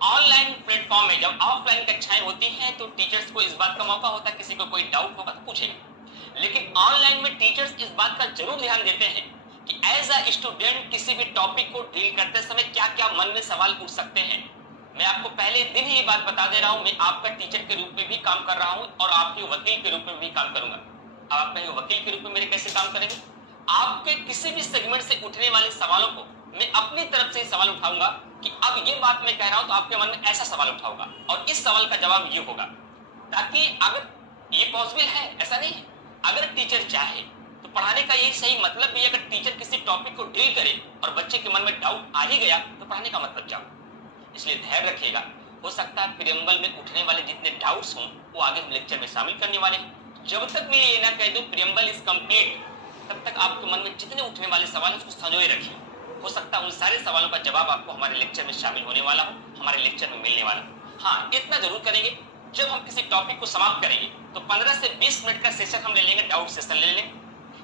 ऑनलाइन प्लेटफॉर्म में जब ऑफलाइन कक्षाएं होती हैं तो टीचर्स को इस बात का मौका होता है, किसी को कोई डाउट होगा तो पूछेगा। लेकिन ऑनलाइन में टीचर्स इस बात का जरूर ध्यान देते हैं कि एज अ स्टूडेंट किसी भी टॉपिक को डील करते समय क्या क्या मन में सवाल उठ सकते हैं। मैं आपको पहले दिन ही ये बात बता दे रहा हूं, मैं आपका टीचर के रूप में भी काम कर रहा हूं और आपके वकील के रूप में भी काम करूंगा। अब आप कहेंगे वकील के रूप में मेरे कैसे काम करेंगे? आपके किसी भी सेगमेंट से उठने वाले सवालों को मैं अपनी तरफ से सवाल उठाऊंगा कि अब ये बात मैं कह रहा हूं तो आपके मन में ऐसा सवाल उठाऊंगा और इस सवाल का जवाब ये होगा, ताकि अगर ये पॉसिबल है, ऐसा नहीं है, अगर टीचर चाहे तो पढ़ाने का यही सही मतलब भी है। अगर टीचर किसी टॉपिक को डील करे और बच्चे के मन में डाउट आ ही गया तो पढ़ाने का मतलब क्या हो। इसलिए धैर्य रखिएगा। हो सकता है प्रियम्बल में उठने वाले जितने डाउट्स हों वो आगे हम लेक्चर में शामिल करने वाले हैं। जब तक मैं ये ना कह दूं प्रियम्बल इज कंप्लीट, तब तक आपके मन में जितने उठने वाले सवाल उसको संजोए रखिए। हो सकता है उन सारे सवालों का जवाब आपको हमारे लेक्चर में शामिल होने वाला हो, हमारे लेक्चर में मिलने वाला हो। हाँ, इतना जरूर करेंगे, जब हम किसी टॉपिक को समाप्त करेंगे तो 15 से 20 मिनट का सेशन हम ले लेंगे, डाउट सेशन ले लेंगे।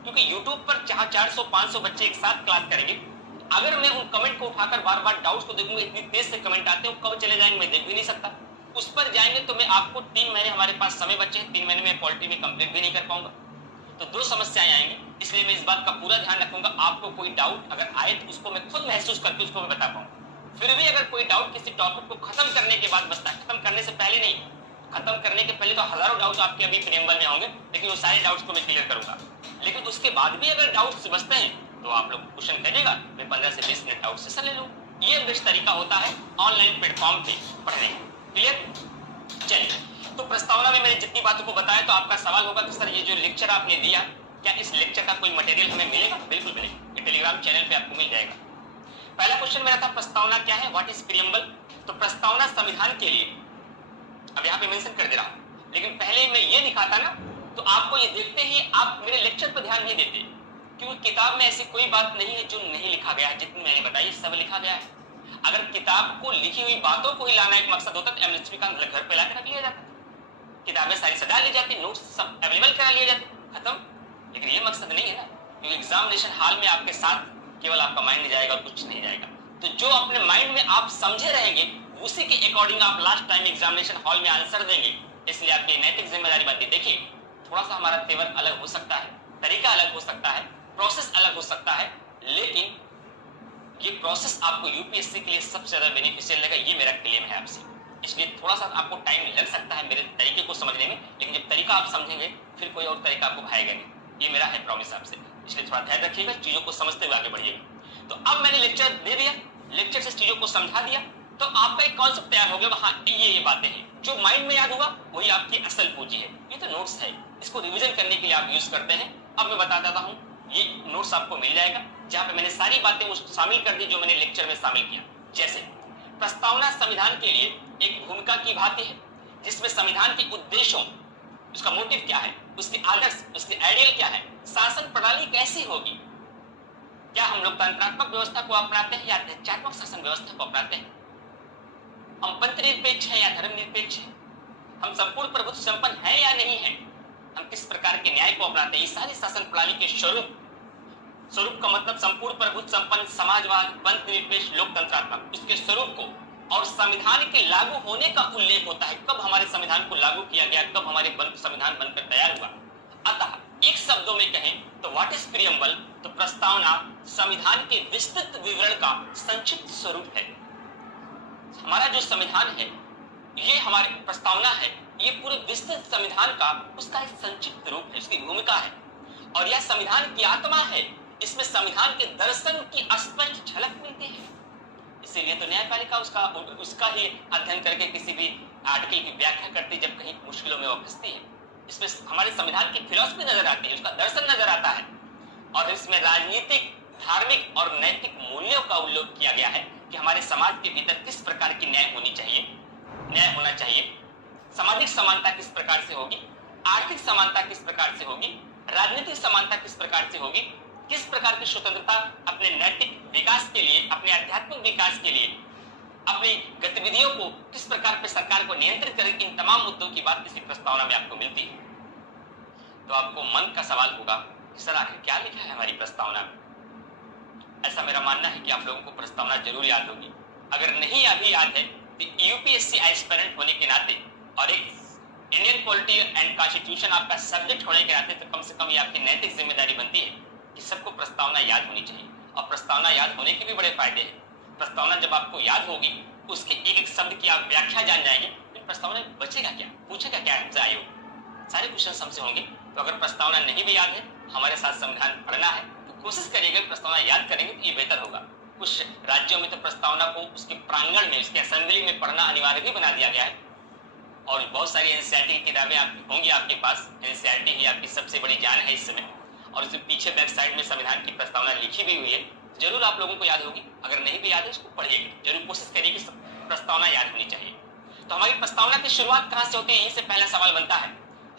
क्योंकि YouTube पर जहां 400-500 बच्चे एक साथ क्लास करेंगे, अगर मैं उन कमेंट को उठाकर बार बार डाउट्स को देखूंगा, इतनी तेज से कमेंट आते हैं, कब चले जाएंगे मैं देख भी नहीं सकता। उस पर जाएंगे तो मैं आपको 3 महीने हमारे पास समय बचे हैं, 3 महीने में क्वालिटी में कंप्लीट भी नहीं कर पाऊंगा। तो 2 समस्याएं आएंगी। इसलिए मैं इस बात का पूरा ध्यान रखूंगा, आपको कोई डाउट अगर आए तो उसको मैं खुद महसूस करके उसको मैं बता पाऊंगा। फिर भी अगर कोई डाउट किसी टॉपिक को खत्म करने के बाद बचता है, खत्म करने से पहले नहीं, खत्म करने के पहले तो हजारों डाउट आपके अभी प्रियम्बल में होंगे, लेकिन वो सारे डाउट्स को मैं क्लियर करूंगा। लेकिन उसके बाद भी अगर डाउट्स बचते हैं तो आप लोग क्वेश्चन करिएगा, मैं 15 से 20 मिनट डाउट सेशन ले लूंगा। ये बेस्ट तरीका होता है ऑनलाइन प्लेटफॉर्म पे पढ़ने का। क्लियर? चलिए, तो प्रस्तावना में मैंने जितनी बातों को बताया, तो आपका सवाल होगा कि सर ये जो लेक्चर आपने दिया, क्या इस लेक्चर का कोई मटेरियल हमें मिलेगा? बिल्कुल मिलेगा, ये टेलीग्राम चैनल पे आपको मिल जाएगा। पहला क्वेश्चन मेरा था प्रस्तावना क्या है, व्हाट इज प्रियम्बल। तो प्रस्तावना संविधान के लिए, अब यहाँ पे मेंशन कर दे रहा हूं, लेकिन पहले मैं ये दिखाता ना तो आपको ये देखते ही आप मेरे लेक्चर पर ध्यान नहीं देते, क्योंकि किताब में ऐसी कोई बात नहीं है जो नहीं लिखा गया है। जितनी मैंने बताई सब लिखा गया है। अगर किताब को लिखी हुई बातों को ही लाना एक मकसद होता तो एमएसपी का घर पे लाकर रख लिया जाता, किताबें सारी सजा ली जाती, नोट्स सब अवेलेबल करा लिए जाते, खत्म। लेकिन ये मकसद नहीं है ना, क्योंकि एग्जामिनेशन हॉल में आपके साथ केवल आपका माइंड जाएगा और कुछ नहीं जाएगा। तो जो अपने माइंड में आप समझे रहेंगे उसी के अकॉर्डिंग आप लास्ट टाइम एग्जामिनेशन हॉल में आंसर देंगे। इसलिए आपकी नैतिक जिम्मेदारी बनती है। देखिए, थोड़ा सा हमारा तेवर अलग हो सकता है, तरीका अलग हो सकता है, प्रोसेस अलग हो सकता है, लेकिन ये प्रोसेस आपको यूपीएससी के लिए सबसे ज्यादा बेनिफिशियल लगेगा, ये मेरा क्लेम है आपसे। इसलिए थोड़ा सा आपको टाइम लग सकता है मेरे तरीके को समझने में, लेकिन जब तरीका आप समझेंगे फिर कोई और तरीका आपको भाएगा नहीं। ये मेरा है प्रॉमिस आपसे। इसलिए थोड़ा ध्यान रखिएगा, चीजों को समझते हुए आगे बढ़िएगा। तो अब मैंने लेक्चर दे दिया, लेक्चर से चीजों को समझा दिया, तो आपका एक कॉन्सेप्ट तैयार हो गया। हाँ, ये बातें हैं जो माइंड में याद हुआ वही आपकी असल पूंजी है। ये तो नोट्स है, इसको रिवीजन करने के लिए आप यूज करते हैं। अब मैं बता देता हूँ, ये नोट्स आपको मिल जाएगा जहां पे मैंने सारी बातें वो शामिल कर दी जो मैंने लेक्चर में शामिल किया। जैसे प्रस्तावना संविधान के लिए एक भूमिका की भांति है, जिसमें संविधान के उद्देश्यों, उसका मोटिव क्या है, उसके आदर्श, उसके आइडियल क्या है, शासन प्रणाली कैसी होगी, क्या हम लोकतंत्रात्मक व्यवस्था को अपनाते हैं या अध्यात्मक शासन व्यवस्था को अपनाते हैं, हम पंथ निरपेक्ष है या धर्म निरपेक्ष है, हम संपूर्ण प्रभुत्व संपन्न है या नहीं है, हम किस प्रकार के न्याय को अपनाते हैं। ये सारी शासन प्रणाली के स्वरूप का मतलब संपूर्ण प्रभुत्व संपन्न समाजवाद, पंथ निरपेक्ष, लोकतंत्रात्मक, उसके स्वरूप को और संविधान के लागू होने का उल्लेख होता है, कब हमारे संविधान को लागू किया गया, कब हमारे संविधान बनकर तैयार हुआ। अतः एक शब्दों में कहें तो व्हाट इज प्रियम्बल, तो प्रस्तावना संविधान के विस्तृत विवरण का संक्षिप्त स्वरूप है। हमारा जो संविधान है, ये हमारी प्रस्तावना है, ये पूरे विस्तृत संविधान का उसका एक संक्षिप्त रूप है, उसकी भूमिका है, और यह संविधान की आत्मा है। इसमें संविधान के दर्शन की स्पष्ट झलक मिलती है। इसीलिए तो न्यायपालिका उसका ही अध्ययन करके किसी भी आर्टिकल की व्याख्या करती है जब कहीं मुश्किलों में वो फंसती है। इसमें हमारे संविधान की फिलॉसफी नजर आती है, उसका दर्शन नजर आता है, और इसमें राजनीतिक, धार्मिक और नैतिक मूल्यों का उल्लेख किया गया है कि हमारे समाज के भीतर किस प्रकार की न्याय होनी चाहिए, न्याय होना चाहिए, सामाजिक समानता किस प्रकार से होगी, आर्थिक समानता किस प्रकार से होगी, राजनीतिक समानता किस प्रकार से होगी, किस प्रकार की स्वतंत्रता अपने नैतिक विकास के लिए, अपने आध्यात्मिक विकास के लिए, अपनी गतिविधियों को किस प्रकार पे सरकार को नियंत्रित करेगी। इन तमाम मुद्दों की बात इसी प्रस्तावना में आपको मिलती है। तो आपको मन का सवाल होगा कि सर आखिर क्या लिखा है हमारी प्रस्तावना में। ऐसा मेरा मानना है कि आप लोगों को प्रस्तावना जरूर याद होगी। अगर नहीं अभी याद है तो यूपीएससी एस्पिरेंट होने के नाते और एक इंडियन पॉलिटी एंड कॉन्स्टिट्यूशन आपका सब्जेक्ट होने के नाते तो कम से कम ये आपकी नैतिक जिम्मेदारी बनती है कि सबको प्रस्तावना याद होनी चाहिए। और प्रस्तावना याद होने के भी बड़े फायदे हैं। प्रस्तावना जब आपको याद होगी, उसके एक एक शब्द की आप व्याख्या जान जाएंगे, फिर प्रस्तावना बचेगा क्या, पूछेगा क्या हमसे आयोग, सारे क्वेश्चन हमसे होंगे। तो अगर प्रस्तावना नहीं भी याद है, हमारे साथ संविधान पढ़ना है, तो कोशिश करिएगा प्रस्तावना याद करेंगे तो ये बेहतर होगा। कुछ राज्यों में तो प्रस्तावना को उसके प्रांगण में, उसके असेंबली में पढ़ना अनिवार्य भी बना दिया गया है। और बहुत सारी एनसीईआरटी की किताबें होंगी आपके पास, एनसीईआरटी ही आपकी सबसे बड़ी जान है इस समय। और उसके पीछे बैक साइड में संविधान की प्रस्तावना लिखी भी हुई है, जरूर आप लोगों को याद होगी। अगर नहीं भी याद है उसको पढ़िएगा, जरूर कोशिश करिए कि प्रस्तावना याद होनी चाहिए। तो हमारी प्रस्तावना की शुरुआत कहां से होती है, यहीं से पहला सवाल बनता है।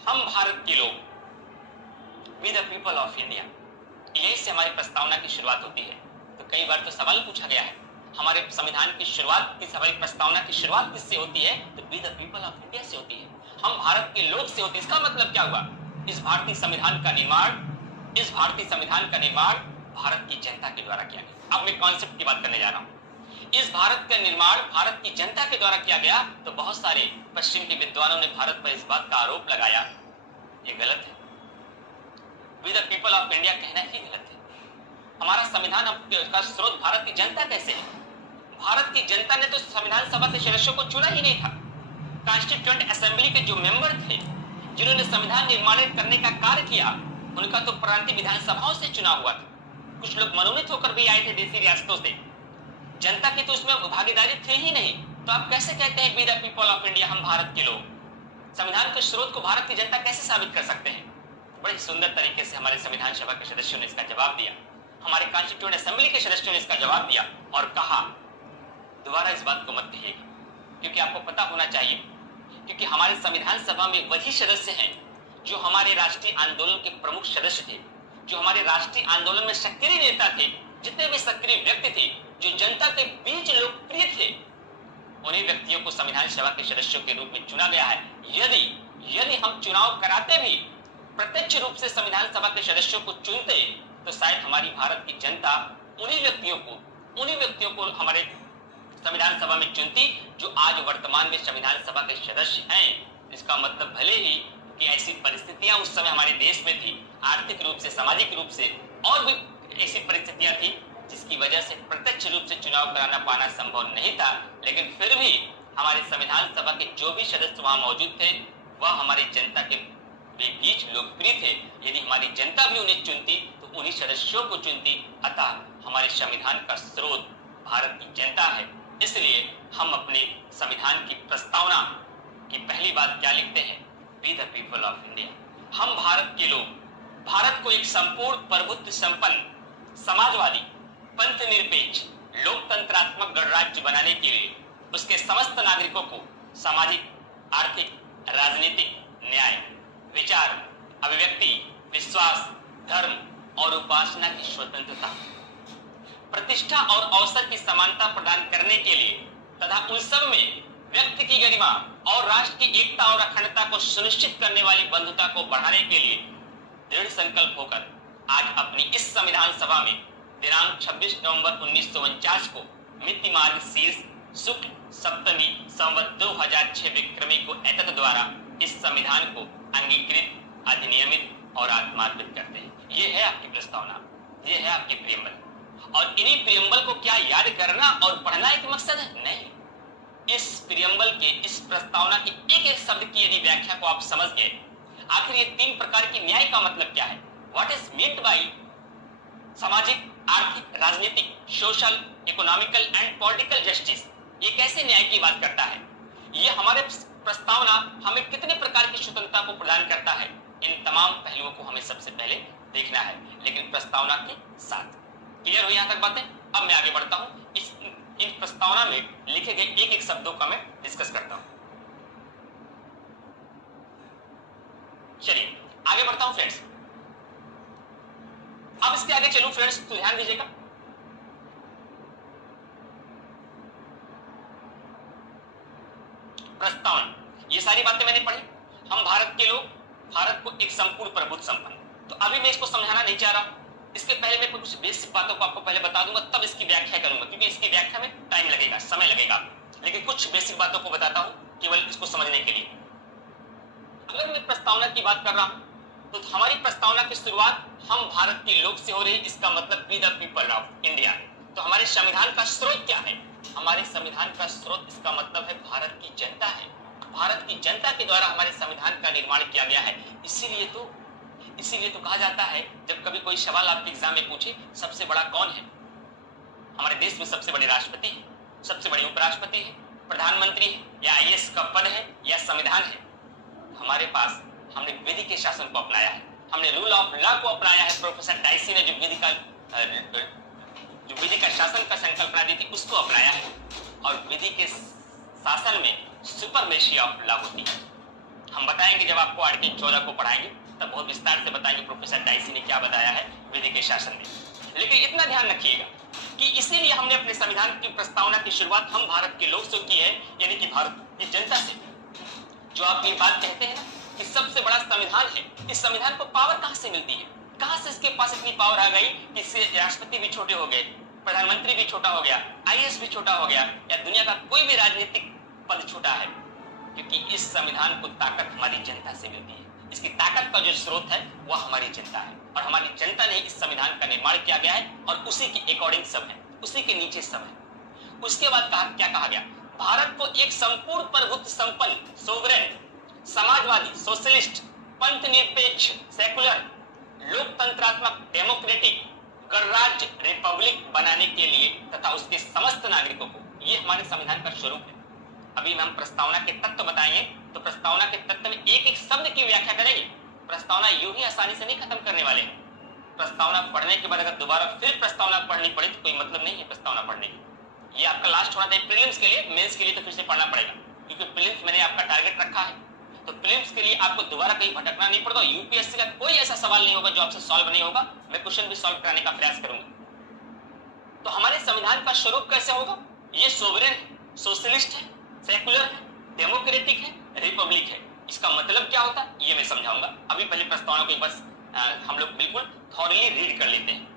हम भारत के लोग, we the people of India, यहीं से हमारी प्रस्तावना की शुरुआत होती है। तो कई बार तो सवाल पूछा गया है हमारे संविधान की शुरुआत, हमारी प्रस्तावना की शुरुआत किससे होती है, तो we the people of India से होती है, हम भारत के लोग से होती है। इसका मतलब क्या हुआ, इस भारतीय संविधान का निर्माण भारत की जनता के द्वारा किया गया। अब मैं कॉन्सेप्ट की बात करने जा रहा हूं। इस भारत का निर्माण भारत की जनता के द्वारा किया गया, तो बहुत सारे पश्चिम के विद्वानों ने भारत पर इस बात का आरोप लगाया, ये गलत है। We the people of India कहना ही गलत है। हमारा संविधान का स्रोत भारत की जनता कैसे है? भारत की जनता ने तो संविधान सभा के सदस्यों को चुना ही नहीं था। कॉन्स्टिट्यूएंट असेंबली के जो मेंबर थे, जिन्होंने संविधान निर्माण करने का कार्य किया, उनका तो प्रांतीय विधानसभाओं से चुनाव हुआ था। कुछ लोग मनोनीत होकर भी आए थे देशी रियासतों से। जनता की तो उसमें भागीदारी थी ही नहीं, तो आप कैसे कहते हैं we the people of India, हम भारत के लोग? संविधान के स्रोत को भारत की जनता कैसे साबित कर सकते हैं? बड़े सुंदर तरीके से हमारे संविधान सभा के सदस्यों ने इसका जवाब दिया, हमारे कॉन्स्टिट्यूएंट असेंबली के सदस्यों ने इसका जवाब दिया और कहा, दोबारा इस बात को मत कहिएगा, क्योंकि आपको पता होना चाहिए, क्योंकि हमारे संविधान सभा में वही सदस्य हैं जो हमारे राष्ट्रीय आंदोलन के प्रमुख सदस्य थे, जो हमारे राष्ट्रीय आंदोलन में सक्रिय नेता थे, जितने भी सक्रिय व्यक्ति थे, जो जनता के बीच लोकप्रिय थे, उन्हीं व्यक्तियों को संविधान सभा के सदस्यों के रूप में चुना गया है। यदि हम चुनाव कराते भी प्रत्यक्ष रूप से संविधान सभा के सदस्यों को चुनते, तो शायद हमारी भारत की जनता उन्हीं व्यक्तियों को हमारे संविधान सभा में चुनती जो आज वर्तमान में संविधान सभा के सदस्य हैं। इसका मतलब भले ही कि ऐसी परिस्थितियां उस समय हमारे देश में थी, आर्थिक रूप से, सामाजिक रूप से और भी ऐसी परिस्थितियां थी जिसकी वजह से प्रत्यक्ष रूप से चुनाव कराना पाना संभव नहीं था, लेकिन फिर भी हमारे संविधान सभा के जो भी सदस्य वहां मौजूद थे, वह हमारी जनता के बीच लोकप्रिय थे। यदि हमारी जनता भी उन्हें चुनती तो उन्हीं सदस्यों को चुनती। अतः हमारे संविधान का स्रोत भारत की जनता है। इसलिए हम अपने संविधान की प्रस्तावना की पहली बात क्या लिखते हैं, we the people of India, हम भारत के लोग, भारत को एक संपूर्ण प्रभुत्व संपन्न, समाजवादी, पंथ निरपेक्ष, लोकतंत्रात्मक गणराज्य बनाने के लिए उसके समस्त नागरिकों को सामाजिक, आर्थिक, राजनीतिक, न्याय, विचार, अभिव्यक्ति, विश्वास, धर्म और उपासना की स्वतंत्रता, प्रतिष्ठा और अवसर की समानता प्रदान करने के लिए तथा उन सब में व्यक्ति की गरिमा और राष्ट्र की एकता और अखंडता को सुनिश्चित करने वाली बंधुता को बढ़ाने के लिए दृढ़ संकल्प होकर आज अपनी इस संविधान सभा में दिनांक 26 नवंबर 1949 को मिति मार्गशीर्ष शुक्ल सप्तमी संवत 2006 विक्रमी को एतत् द्वारा इस संविधान को अंगीकृत, अधिनियमित और आत्मार्पित करते हैं। ये है आपकी प्रस्तावना, ये है आपकी प्रियम्बल। और इन्हीं प्रियम्बल को क्या याद करना और पढ़ना एक मकसद है? नहीं। इस प्रियम्बल के, इस प्रस्तावना के एक एक शब्द की यदि व्याख्या को आप समझ गए, आखिर ये 3 प्रकार की न्याय का मतलब क्या है, व्हाट इज मीन्ड बाय सामाजिक, आर्थिक, राजनीतिक, social, economical and political justice, ये कैसे न्याय की बात करता है, ये हमारे प्रस्तावना हमें कितने प्रकार की स्वतंत्रता को प्रदान करता है, इन तमाम पहलुओं को हमें सबसे पहले देखना है, लेकिन प्रस्तावना के साथ। क्लियर हो यहां तक बातें? अब मैं आगे बढ़ता हूं, इन प्रस्तावना में लिखे गए एक एक शब्दों का मैं डिस्कस करता हूं। चलिए आगे बढ़ता हूं फ्रेंड्स। अब इसके आगे चलूं फ्रेंड्स तो ध्यान दीजिएगा। प्रस्तावना, ये सारी बातें मैंने पढ़ी। हम भारत के लोग, भारत को एक संपूर्ण प्रभुत्व संपन्न, तो अभी मैं इसको समझाना नहीं चाह रहा हूं। इसके पहले मैं कुछ बेसिक बातों को आपको पहले बता दूंगा, तब इसकी व्याख्या करूंगा, क्योंकि इसकी व्याख्या में टाइम लगेगा, समय लगेगा, लेकिन कुछ बेसिक बातों को बताता हूं केवल इसको समझने के लिए। अगर मैं प्रस्तावना की बात कर रहा हूं तो हमारी प्रस्तावना की शुरुआत हम भारत के लोग से हो रही है, इसका मतलब we the people of India. तो हमारे संविधान का स्रोत क्या है? हमारे संविधान का स्रोत, इसका मतलब है भारत की जनता है। भारत की जनता के द्वारा हमारे संविधान का निर्माण किया गया है। इसीलिए तो कहा जाता है, जब कभी कोई सवाल आपके एग्जाम में पूछे सबसे बड़ा कौन है, हमारे देश में सबसे बड़े राष्ट्रपति है, सबसे बड़े उपराष्ट्रपति है, प्रधानमंत्री है, या आईएएस का पद है, या संविधान है। हमारे पास, हमने विधि के शासन को अपनाया है, हमने रूल ऑफ लॉ को अपनाया है। प्रोफेसर डाइसी ने जो विधि का शासन का संकल्पना दी थी उसको अपनाया है। और विधि के शासन में सुपरमेशी ऑफ लॉ होती है। हम बताएंगे जब आपको आर्टिकल 14 को पढ़ाएंगे तब बहुत विस्तार से बताएंगे प्रोफेसर डाइसी ने क्या बताया है विधि के शासन में। लेकिन इतना ध्यान रखिएगा कि इसीलिए हमने अपने संविधान की प्रस्तावना की शुरुआत हम भारत के लोग से की है, यानी कि भारत की जनता से। जो आप ये बात कहते हैं ना कि सबसे बड़ा संविधान है, इस संविधान को पावर कहां से मिलती है, कहां से इसके पास इतनी पावर आ गई कि इससे राष्ट्रपति भी छोटे हो गए, प्रधानमंत्री भी छोटा हो गया, आईएएस भी छोटा हो गया, या दुनिया का कोई भी राजनीतिक पद छोटा है? क्योंकि इस संविधान को ताकत हमारी जनता से मिलती है। इसकी ताकत का जो स्रोत है वह हमारी जनता है, और हमारी जनता ने इस संविधान का निर्माण किया गया है, और उसी के अकॉर्डिंग सब है, उसी के नीचे सब है। उसके बाद क्या कहा गया? भारत को एक संपूर्ण प्रभुत्व संपन्न, सोवरेन, समाजवादी, सोशलिस्ट, पंथनिरपेक्ष, सेकुलर, लोकतंत्रात्मक, डेमोक्रेटिक गणराज्य, रिपब्लिक बनाने के लिए तथा उसके समस्त नागरिकों को, ये हमारे संविधान का स्वरूप है। अभी हम प्रस्तावना के तत्व बताएंगे तो प्रस्तावना के तत्व में एक एक शब्द की व्याख्या करेंगे। प्रस्तावना यूं ही आसानी से नहीं खत्म करने वाले हैं। प्रस्तावना पढ़ने के बाद अगर दोबारा फिर प्रस्तावना पढ़नी पड़े तो कोई मतलब नहीं है प्रस्तावना पढ़ने की। ये आपका लास्ट होना था प्रीलिम्स के लिए, मेंस के लिए तो फिर से पढ़ना पड़ेगा, क्योंकि प्रीलिम्स मैंने आपका टारगेट रखा है। तो प्रीलिम्स के लिए आपको दोबारा कहीं भटकना नहीं पड़ता। यूपीएससी का कोई ऐसा सवाल नहीं होगा जो आपसे सॉल्व नहीं होगा, मैं क्वेश्चन भी सॉल्व कराने का प्रयास करूंगा। तो हमारे संविधान का स्वरूप कैसे होगा? ये सोवरेन है, सोशलिस्ट है, सेकुलर है, डेमोक्रेटिक है, रिपब्लिक है। इसका मतलब क्या होता है ये मैं समझाऊंगा। अभी पहले प्रस्तावना को बस हम लोग बिल्कुल थॉरली रीड कर लेते हैं।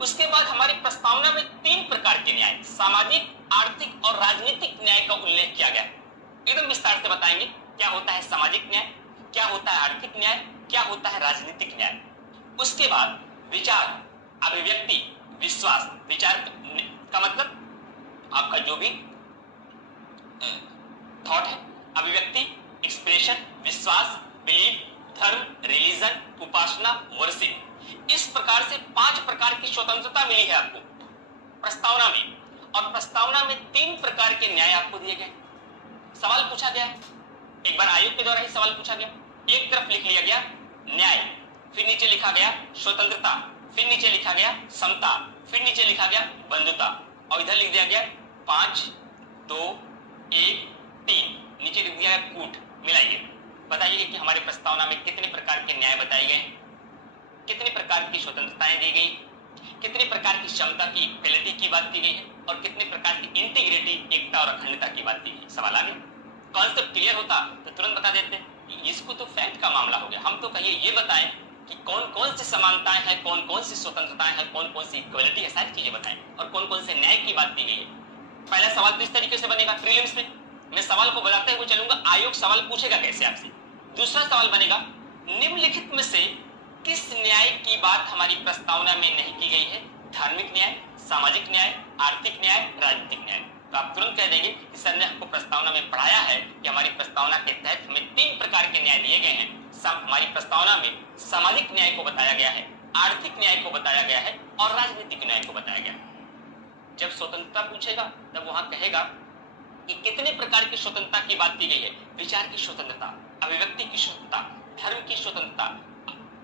उसके बाद हमारी प्रस्तावना में 3 प्रकार के न्याय, सामाजिक, आर्थिक और राजनीतिक न्याय का उल्लेख किया गया। एकदम विस्तार से बताएंगे क्या होता है सामाजिक न्याय, क्या होता है आर्थिक न्याय, क्या होता है राजनीतिक न्याय। उसके बाद विचार, अभिव्यक्ति, विश्वास। विचार का मतलब आपका जो भी थॉट है, अभिव्यक्ति, एक्सप्रेशन, विश्वास, बिलीफ, धर्म, रिलीजन, उपासना, वर्शिप। इस प्रकार से 5 प्रकार की स्वतंत्रता मिली है आपको प्रस्तावना में। और प्रस्तावना में 3 प्रकार के न्याय आपको दिए गए। सवाल पूछा गया, एक बार आयोग के द्वारा ही सवाल पूछा गया। एक तरफ लिख लिया गया न्याय, फिर नीचे लिखा गया स्वतंत्रता, फिर नीचे लिखा गया समता, फिर नीचे लिखा गया बंधुता, और इधर लिख दिया गया 5, 2, 1, 3, नीचे लिख दिया कूट। मिलाइए, बताइए कि हमारे प्रस्तावना में कितने प्रकार के न्याय बताए गए, कितने प्रकार की स्वतंत्रताएं दी गई, कितने प्रकार की क्षमता की, इक्वालिटी की बात की गई है, और कितने प्रकार की इंटीग्रिटी, एकता और अखंडता की बात की गई। सवाल आ गया। कॉन्सेप्ट क्लियर होता तो तुरंत बता देते, इसको तो फैक्ट का मामला हो गया। हम तो कहिए ये बताएं कि कौन कौन सी समानताएं हैं, कौन कौन सी स्वतंत्रताएं हैं, कौन कौन सी इक्वालिटी है, सारी चीजें बताएं, और कौन कौन से न्याय की बात की गई है। पहला सवाल तो इस तरीके से बनेगा प्रीलिम्स में, मैं सवाल को बताते हुए चलूंगा, आयोग सवाल पूछेगा कैसे आपसे। दूसरा सवाल बनेगा, निम्नलिखित में से किस न्याय की बात हमारी प्रस्तावना में नहीं की गई है? धार्मिक न्याय, सामाजिक न्याय, आर्थिक न्याय, राजनीतिक न्याय। तो आप तुरंत कह देंगे कि सर ने हमको प्रस्तावना में पढ़ाया है कि हमारी प्रस्तावना के तहत हमें 3 प्रकार के न्याय दिए गए हैं। हमारी प्रस्तावना में सामाजिक न्याय को बताया गया है, आर्थिक न्याय को बताया गया है, और राजनीतिक न्याय को बताया गया है। जब स्वतंत्रता पूछेगा तब वहां कहेगा कि कितने प्रकार की स्वतंत्रता की बात की गई है? विचार की स्वतंत्रता, अभिव्यक्ति की स्वतंत्रता, धर्म की स्वतंत्रता,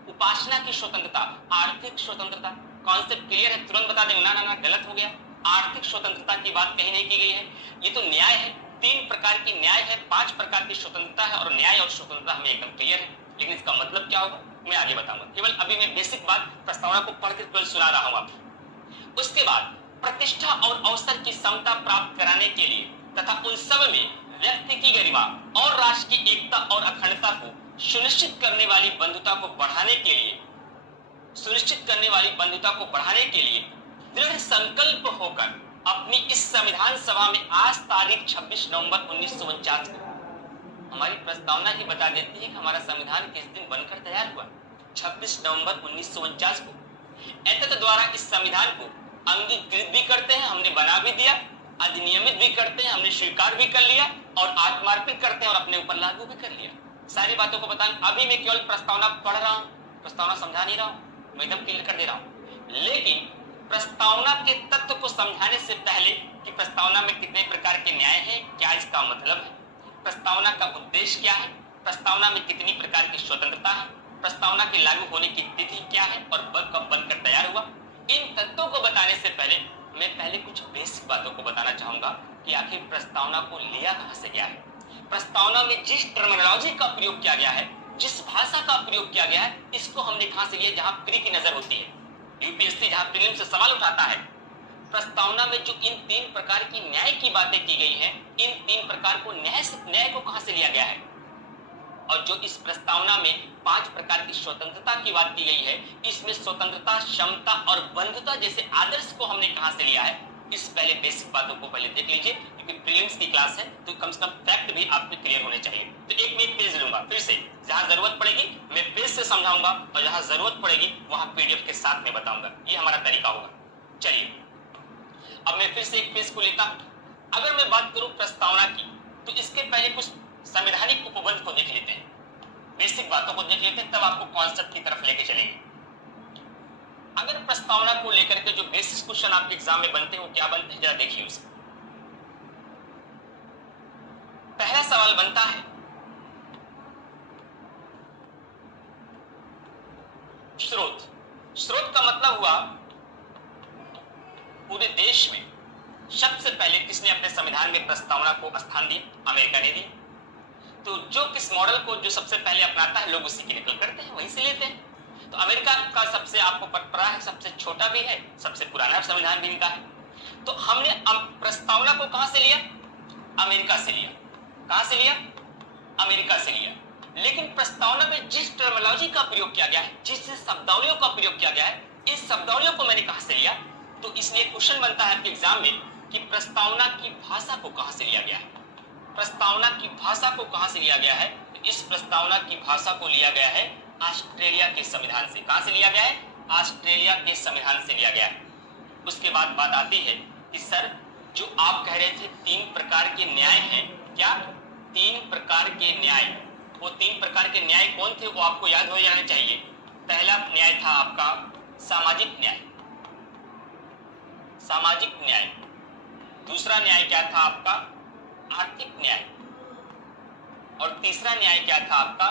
उपासना की स्वतंत्रता, आर्थिक स्वतंत्रता। कॉन्सेप्ट क्लियर है? तुरंत बता देंगे ना गलत हो गया, आर्थिक स्वतंत्रता की बात कहीं नहीं की गई है। ये तो न्याय है, 3 प्रकार की न्याय है, 5 प्रकार की स्वतंत्रता है, और न्याय और स्वतंत्रता हमें एकदम क्लियर है। लेकिन इसका मतलब क्या होगा मैं आगे बताऊंगा। केवल अभी मैं बेसिक बात प्रस्तावना को पढ़कर केवल सुना रहा हूं आपको। उसके बाद प्रतिष्ठा और अवसर की समता प्राप्त कराने के लिए तथा उन सब में व्यक्ति की गरिमा और राष्ट्र की एकता और अखंडता को सुनिश्चित करने वाली बंधुता को बढ़ाने के लिए, दृढ़ संकल्प होकर अपनी इस संविधान सभा में आज तारीख 26 नवंबर 1949 को, हमारी प्रस्तावना ही बता देती है कि हमारा संविधान किस दिन बनकर तैयार हुआ, 26 नवंबर 1949 को। एतत् द्वारा इस संविधान को अंगीकृत भी करते हैं, हमने बना भी दिया, अधिनियमित भी करते हैं, हमने स्वीकार भी कर लिया, और आत्मार्पित करते हैं और अपने ऊपर लागू भी कर लिया। सारी बातों को बताएं। अभी मैं केवल प्रस्तावना पढ़ रहा हूं, प्रस्तावना समझा नहीं रहा हूं, मैं एकदम क्लियर कर दे रहा हूं। लेकिन प्रस्तावना के तत्व को समझाने से पहले कि प्रस्तावना में कितने प्रकार के न्याय हैं, क्या इसका मतलब है, प्रस्तावना का उद्देश्य क्या है, प्रस्तावना में कितनी प्रकार की स्वतंत्रता है, प्रस्तावना के लागू होने की तिथि क्या है और कब बनकर तैयार हुआ। इन तथ्यों को बताने से पहले मैं कुछ बेसिक बातों को बताना चाहूंगा कि आखिर प्रस्तावना को लिया कहां से गया है। प्रस्तावना में जिस टर्मिनोलॉजी का प्रयोग किया गया है, जिस भाषा का प्रयोग किया गया है, इसको हमने कहां से लिया, जहां प्री की नजर होती है। यूपीएससी जहां प्रीलिम से सवाल उठाता है, प्रस्तावना में जो इन 3 प्रकार की न्याय की बातें की गई हैं, इन 3 प्रकार को न्याय को कहां से लिया गया है। और जो इस प्रस्तावना में 5 प्रकार की स्वतंत्रता की बात की गई है, इसमें स्वतंत्रता, क्षमता और बंधुता जैसे आदर्श को हमने कहां से लिया है। इस पहले बेसिक बातों को पहले देख लीजिए, क्योंकि प्रीलिम्स की क्लास है तो कम से कम फैक्ट भी आपके क्लियर होने चाहिए। तो एक मैं पेज लूंगा, फिर से जहां जरूरत पड़ेगी मैं पेज से समझाऊंगा और जहां जरूरत पड़ेगी वहां पीडीएफ के साथ में बताऊंगा। ये हमारा तरीका होगा। चलिए अब मैं फिर से एक पेज को लेता। अगर मैं बात करूं प्रस्तावना की, तो इसके पहले कुछ संवैधानिक उपबंध को देख लेते हैं, बेसिक बातों को देख लेते हैं, तब आपको कॉन्सेप्ट की तरफ लेके चलेंगे। अगर प्रस्तावना को लेकर के जो बेसिक क्वेश्चन आपके एग्जाम में बनते हैं वो क्या बनते हैं, जरा देखिए उसे। पहला सवाल बनता है, स्रोत। स्रोत का मतलब हुआ पूरे देश में सबसे पहले किसने अपने संविधान में प्रस्तावना को स्थान दिया, अमेरिका ने दी। तो जो किस मॉडल को जो सबसे पहले अपनाता है, लोग उसी की नकल करते हैं, वहीं से लेते हैं। तो अमेरिका का सबसे आपको पता है सबसे छोटा भी है, सबसे पुराना संविधान भी इनका है। तो हमने प्रस्तावना को कहां से लिया, अमेरिका से लिया। कहां से लिया, अमेरिका से लिया। लेकिन प्रस्तावना में जिस टर्मिनोलॉजी का प्रयोग किया गया है, जिस शब्दावलियों का प्रयोग किया गया है, इस शब्दावलियों को मैंने कहां से लिया। तो इसलिए क्वेश्चन बनता है आपके एग्जाम में कि प्रस्तावना की भाषा को कहां से लिया गया है। प्रस्तावना की भाषा को कहां से लिया गया है। इस प्रस्तावना की भाषा को लिया गया है ऑस्ट्रेलिया के संविधान से। कहां से लिया गया है, ऑस्ट्रेलिया के संविधान से लिया गया है। उसके बाद बात आती है कि सर जो आप कह रहे थे 3 प्रकार के न्याय हैं, क्या 3 प्रकार के न्याय, वो 3 प्रकार के न्याय कौन थे, वो आपको याद हो जाना चाहिए। पहला न्याय था आपका सामाजिक न्याय, सामाजिक न्याय। दूसरा न्याय क्या था आपका, आर्थिक न्याय। और तीसरा न्याय क्या था आपका,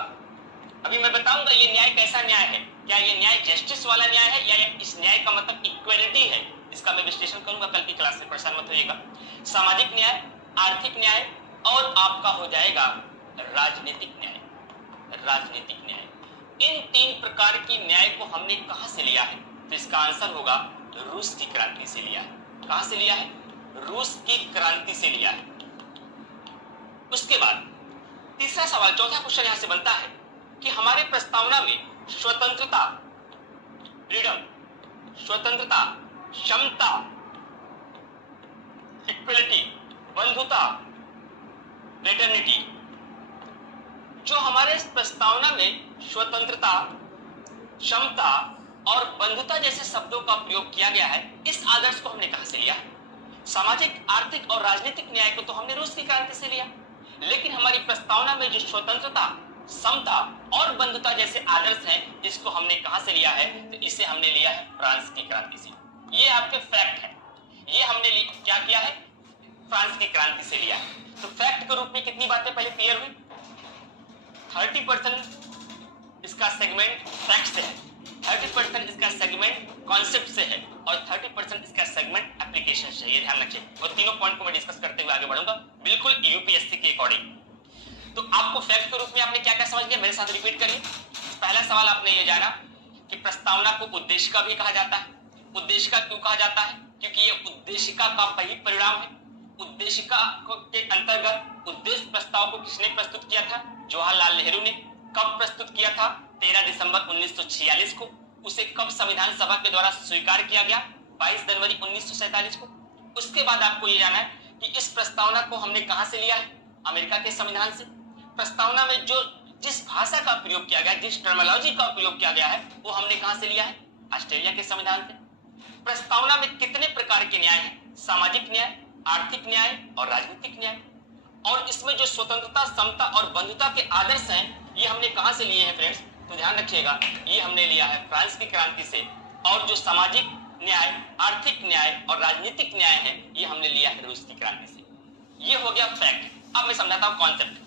अभी मैं बताऊंगा ये न्याय कैसा न्याय है। क्या ये न्याय जस्टिस वाला न्याय है या इस न्याय का मतलब इक्वालिटी है, इसका मैं विश्लेषण करूंगा कल की क्लास में, परेशान मत होइएगा। सामाजिक न्याय, आर्थिक न्याय और आपका हो जाएगा राजनीतिक न्याय। राजनीतिक न्याय, इन 3 प्रकार की न्याय को हमने कहां से लिया है। तो इसका आंसर होगा रूस की क्रांति से लिया है। कहां से लिया है, रूस की क्रांति से लिया है। उसके बाद तीसरा सवाल, चौथा क्वेश्चन यहां से बनता है कि हमारे प्रस्तावना में स्वतंत्रता, फ्रीडम, स्वतंत्रता, क्षमता, इक्वलिटी, बंधुता, फ्रेटर्निटी, जो हमारे प्रस्तावना में स्वतंत्रता, क्षमता और बंधुता जैसे शब्दों का प्रयोग किया गया है, इस आदर्श को हमने कहां से लिया। सामाजिक, आर्थिक और राजनीतिक न्याय को तो हमने रूस की क्रांति से लिया, लेकिन हमारी प्रस्तावना में जो स्वतंत्रता, समता और बंधुता जैसे आदर्श हैं, इसको हमने कहां से लिया है। तो इसे हमने लिया है फ्रांस की क्रांति से। ये आपके फैक्ट है, ये हमने क्या किया है, फ्रांस की क्रांति से लिया है। तो फैक्ट के रूप में कितनी बातें पहले क्लियर हुई, 30% इसका सेगमेंट फैक्ट से है, 30% इसका सेगमेंट कॉन्सेप्ट से है और 30% इसका सेगमेंट एप्लीकेशन से। ये ध्यान रखिए, और तीनों पॉइंट को मैं डिस्कस करते हुए आगे बढ़ूंगा बिल्कुल यूपीएससी के अकॉर्डिंग। तो आपको फैक्ट के रूप में आपने क्या क्या समझ लिया, मेरे साथ रिपीट करिए। पहला सवाल आपने ये जाना कि प्रस्तावना को उद्देशिका भी कहा जाता है। उद्देशिका क्यों कहा जाता है, क्योंकि ये उद्देशिका का वही परिणाम है। उद्देशिका के अंतर्गत उद्देश्य प्रस्ताव को किसने प्रस्तुत किया था, जवाहरलाल नेहरू ने। कब प्रस्तुत किया था, 13 दिसंबर 1946 को। उसे कब संविधान सभा के द्वारा स्वीकार किया गया, 22 जनवरी 1947 को। उसके बाद आपको ये जाना है कि इस प्रस्तावना को हमने कहां से लिया है, अमेरिका के संविधान से। प्रस्तावना में जो जिस भाषा का प्रयोग किया गया, जिस टर्मिनोलॉजी का प्रयोग किया गया है, वो हमने कहां से लिया है, ऑस्ट्रेलिया के संविधान से। प्रस्तावना में कितने प्रकार के न्याय हैं, सामाजिक न्याय, आर्थिक न्याय और राजनीतिक न्याय। और इसमें जो स्वतंत्रता, समता और बंधुता के आदर्श हैं, ये हमने कहां से लिए हैं फ्रेंड्स, तो ध्यान रखिएगा, ये हमने लिया है फ्रांस की क्रांति से। और जो सामाजिक न्याय, आर्थिक न्याय और राजनीतिक न्याय है, ये हमने लिया है रूस की क्रांति से। ये हो गया फैक्ट। अब मैं समझाता हूं कॉन्सेप्ट।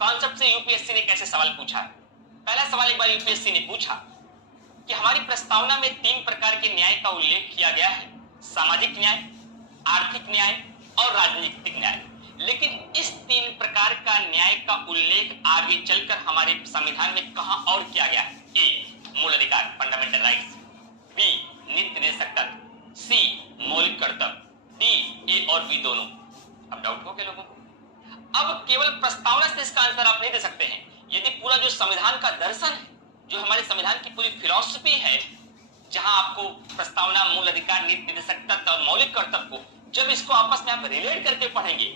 कॉन्सेप्ट से यूपीएससी ने कैसे सवाल पूछा है। पहला सवाल एक बार यूपीएससी ने पूछा कि हमारी प्रस्तावना में 3 प्रकार के न्याय का उल्लेख किया गया है, सामाजिक न्याय, आर्थिक न्याय और राजनीतिक न्याय। लेकिन इस 3 प्रकार का न्याय का उल्लेख आगे चलकर हमारे संविधान में कहां और किया गया है? ए, मूल अधिकार, फंडामेंटल राइट्स, बी, नीति निर्देशक तत्व, सी, मौलिक कर्तव्य, डी, ए और बी दोनों। अब डाउट हो गया लोगों को? अब केवल प्रस्तावना से इसका आंसर आप नहीं दे सकते हैं। यदि पूरा जो संविधान का दर्शन है, जो हमारे संविधान की पूरी फिलॉसफी है, जहां आपको प्रस्तावना, मूल अधिकार, नीति निर्देशक तत्व और मौलिक कर्तव्य को जब इसको आपस में आप रिलेट करके पढ़ेंगे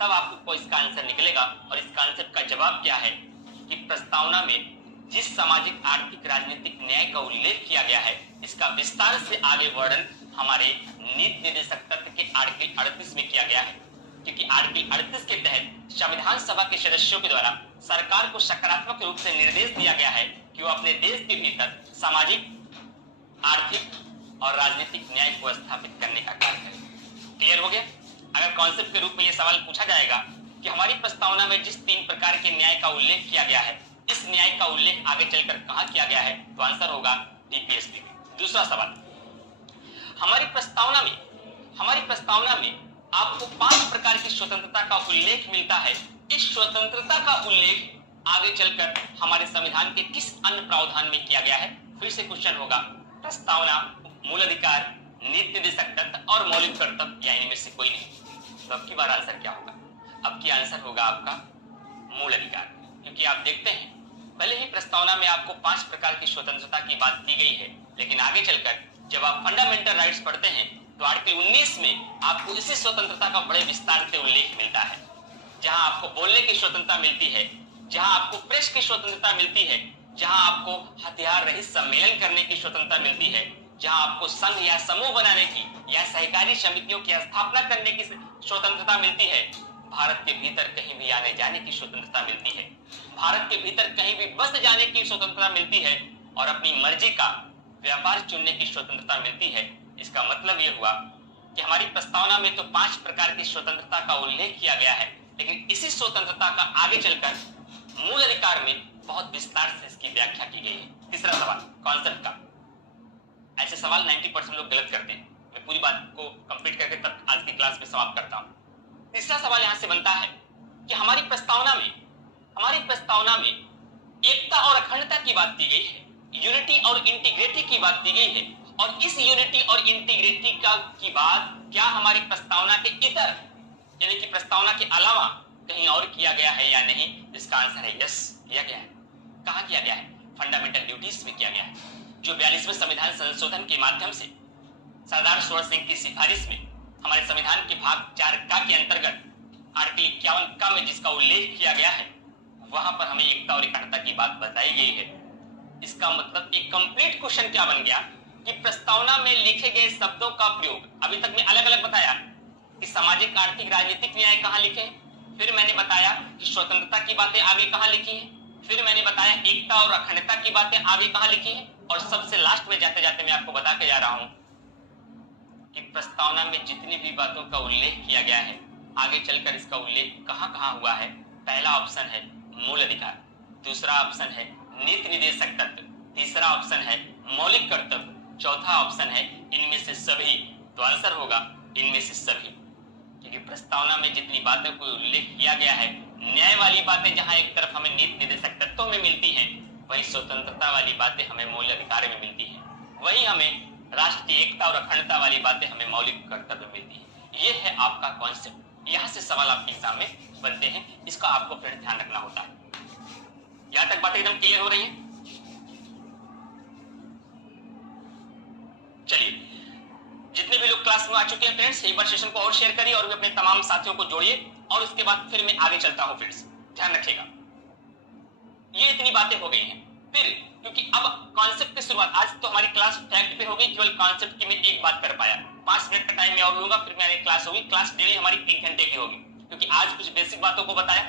तब आपको इसका आंसर निकलेगा। और इसका आंसर का जवाब क्या है कि प्रस्तावना में जिस सामाजिक, आर्थिक, राजनीतिक न्याय का उल्लेख किया गया है, इसका विस्तार से आगे वर्णन हमारे नीति निर्देशक तत्व के आर्टिकल 38 में किया गया है। क्योंकि आर्टिकल 38 के तहत संविधान सभा के सदस्यों के द्वारा सरकार को सकारात्मक रूप से निर्देश दिया गया है कि वो अपने देश के भीतर सामाजिक, आर्थिक और राजनीतिक न्याय को स्थापित करने का कार्य करें। क्लियर हो गया? अगर कॉन्सेप्ट के रूप में यह सवाल पूछा जाएगा कि हमारी प्रस्तावना में जिस 3 प्रकार के न्याय का उल्लेख किया गया है, इस न्याय का उल्लेख आगे चलकर कहां किया गया है, तो आंसर होगा टीपीएसपी में। दूसरा सवाल, हमारी प्रस्तावना में आपको 5 प्रकार की स्वतंत्रता का उल्लेख मिलता है। इस स्वतंत्रता का उल्लेख आगे चलकर हमारे संविधान के किस अन्य प्रावधान में किया गया है? फिर से क्वेश्चन होगा, प्रस्तावना, मूल अधिकार, नीति निर्देशक तत्व और मौलिक कर्तव्य या इनमें से कोई नहीं। तो अब की बार आंसर क्या होगा? अब की आंसर होगा आपका मूल अधिकार। क्योंकि आप देखते हैं भले ही प्रस्तावना में आपको 5 प्रकार की स्वतंत्रता की बात की गई है, लेकिन आगे चलकर जब आप फंडामेंटल राइट्स पढ़ते हैं तो आर्टिकल 19 में आपको इसी स्वतंत्रता का बड़े विस्तार से उल्लेख मिलता है। जहां आपको बोलने की स्वतंत्रता मिलती है, जहां आपको प्रेस की स्वतंत्रता मिलती है, जहां आपको हथियार रहित सम्मेलन करने की स्वतंत्रता मिलती है, जहां आपको संघ या समूह बनाने की या सहकारी समितियों की स्थापना करने की स्वतंत्रता मिलती है, भारत के भीतर कहीं भी आने जाने की स्वतंत्रता मिलती है, भारत के भीतर कहीं भी बस जाने की स्वतंत्रता मिलती है और अपनी मर्जी का व्यापार चुनने की स्वतंत्रता मिलती है। इसका मतलब यह हुआ कि हमारी प्रस्तावना में तो 5 प्रकार की स्वतंत्रता का उल्लेख किया गया है, लेकिन इसी स्वतंत्रता का आगे चलकर मूल अधिकार में बहुत विस्तार से इसकी व्याख्या की गई है। तीसरा सवाल, कॉन्सेप्ट का। ऐसे सवाल 90% लोग गलत करते हैं। मैं पूरी बात को कंप्लीट करके तब आज की क्लास में समाप्त करता हूं। तीसरा सवाल यहां से बनता है कि हमारी प्रस्तावना में एकता और अखंडता की बात की गई है, यूनिटी और इंटीग्रिटी की बात की गई है, और इस यूनिटी और इंटीग्रिटी की बात क्या हमारी प्रस्तावना के इतर, यानी कि प्रस्तावना के अलावा कहीं और किया गया है या नहीं? इसका आंसर है यस, किया गया है। कहां किया गया है? फंडामेंटल ड्यूटीज में किया गया है, जो 42वें संविधान संशोधन के माध्यम से सरदार सूरत सिंह की सिफारिश में हमारे संविधान के भाग 4 के अंतर्गत आर्टिकल 51 में जिसका उल्लेख किया गया है, वहां पर हमें एकता और अखंडता की बात बताई गई है। इसका मतलब एक कंप्लीट क्वेश्चन क्या बन गया कि प्रस्तावना में लिखे गए शब्दों का प्रयोग, अभी तक मैं अलग अलग बताया कि सामाजिक, आर्थिक, राजनीतिक न्याय कहां लिखे हैं, फिर मैंने बताया कि स्वतंत्रता की बातें आगे कहां लिखी है, फिर मैंने बताया एकता और अखंडता की बातें आगे कहां लिखी है, और सबसे लास्ट में जाते जाते मैं आपको बता के जा रहा हूं कि प्रस्तावना में जितनी भी बातों का उल्लेख किया गया है, आगे चलकर इसका उल्लेख कहां कहां हुआ है। पहला ऑप्शन है मूल अधिकार, दूसरा ऑप्शन है नीति निर्देशक तत्व, तीसरा ऑप्शन है मौलिक कर्तव्य, चौथा ऑप्शन है इनमें से सभी। तो आंसर होगा इनमें से सभी, क्योंकि प्रस्तावना में जितनी बातों को उल्लेख किया गया है, न्याय वाली बातें जहां एक तरफ हमें नीति निर्देशक तत्वों में मिलती हैं, वहीं स्वतंत्रता वाली बातें हमें मूल अधिकार में मिलती हैं, वहीं हमें राष्ट्र की एकता और अखंडता वाली बातें हमें मौलिक कर्तव्य में मिलती है। ये है आपका कॉन्सेप्ट। यहां से सवाल आपके एग्जाम में बनते हैं, इसका आपको फ्रेंड ध्यान रखना होता है। यहां तक बातें एकदम क्लियर हो रही है? चलिए, जितने भी लोग क्लास में आ चुके हैं फ्रेंड्स, एक बार सेशन को और शेयर करिए और भी अपने तमाम साथियों को जोड़िए, और उसके बाद फिर मैं आगे चलता हूं फ्रेंड्स, ध्यान रखिएगा। ये इतनी बातें हो गई हैं, फिर क्योंकि अब कॉन्सेप्ट की शुरुआत, आज तो हमारी क्लास फैक्ट पे हो गई, केवल कॉन्सेप्ट की मैं एक बात कर पाया। 5 मिनट का टाइम में और लूंगा, फिर मेरी क्लास होगी। क्लास डेली हमारी 1 घंटे की होगी, क्योंकि आज कुछ बेसिक बातों को बताया,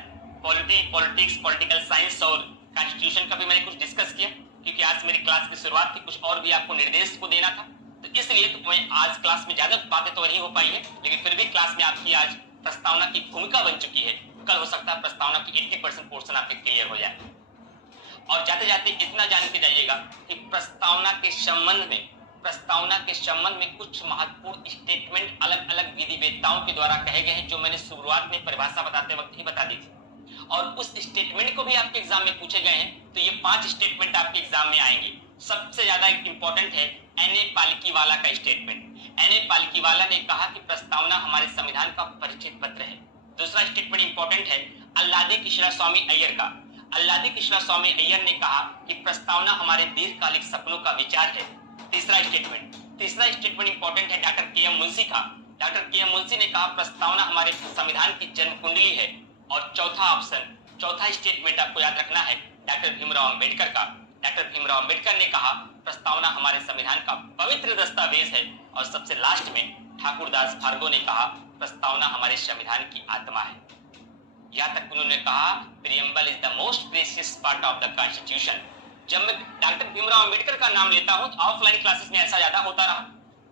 पॉलिटिक्स, पॉलिटिकल साइंस और कॉन्स्टिट्यूशन का भी मैंने कुछ डिस्कस किया, क्योंकि आज मेरी क्लास की शुरुआत थी, कुछ और भी आपको निर्देश को देना था, तो इसलिए तो मैं आज क्लास में ज्यादा बातें तो नहीं हो पाई है, लेकिन फिर भी क्लास में आपकी आज प्रस्तावना की भूमिका बन चुकी है। कल हो सकता है प्रस्तावना की 80% पोर्शन आपके क्लियर हो जाए। और जाते जाते इतना जान के जाइएगा कि प्रस्तावना के संबंध में कुछ महत्वपूर्ण स्टेटमेंट अलग अलग विधिवेत्ताओं के द्वारा कहे गए हैं, जो मैंने शुरुआत में परिभाषा बताते वक्त ही बता दी थी, और उस स्टेटमेंट को भी आपके एग्जाम में पूछे गए हैं। तो ये 5 स्टेटमेंट आपके एग्जाम में आएंगे। सबसे ज्यादा इंपॉर्टेंट है एन.ए. पालकीवाला का स्टेटमेंट। एन.ए. पालकीवाला ने कहा कि प्रस्तावना हमारे संविधान का परिचित पत्र है। दूसरा स्टेटमेंट इंपॉर्टेंट है अल्लादी कृष्णा स्वामी अय्यर का। अल्लादी कृष्णा स्वामी अय्यर ने कहा कि प्रस्तावना हमारे दीर्घकालिक सपनों का विचार है। तीसरा स्टेटमेंट इंपॉर्टेंट है डॉक्टर के.एम. मुंशी का। Doctor KM. मुंशी ने कहा प्रस्तावना हमारे संविधान की जन्म कुंडली है। और चौथा स्टेटमेंट आपको याद रखना है डॉक्टर भीमराव अंबेडकर का। डॉक्टर भीमराव अंबेडकर ने कहा प्रस्तावना हमारे संविधान का पवित्र दस्तावेज है। और सबसे लास्ट में ठाकुरदास भार्गव ने कहा प्रस्तावना हमारे संविधान की आत्मा है। यहाँ तक उन्होंने कहा preamble is the most precious part of the constitution. जब मैं डॉक्टर भीमराव अंबेडकर का नाम लेता हूँ तो ऑफलाइन क्लासेस में ऐसा ज्यादा होता रहा,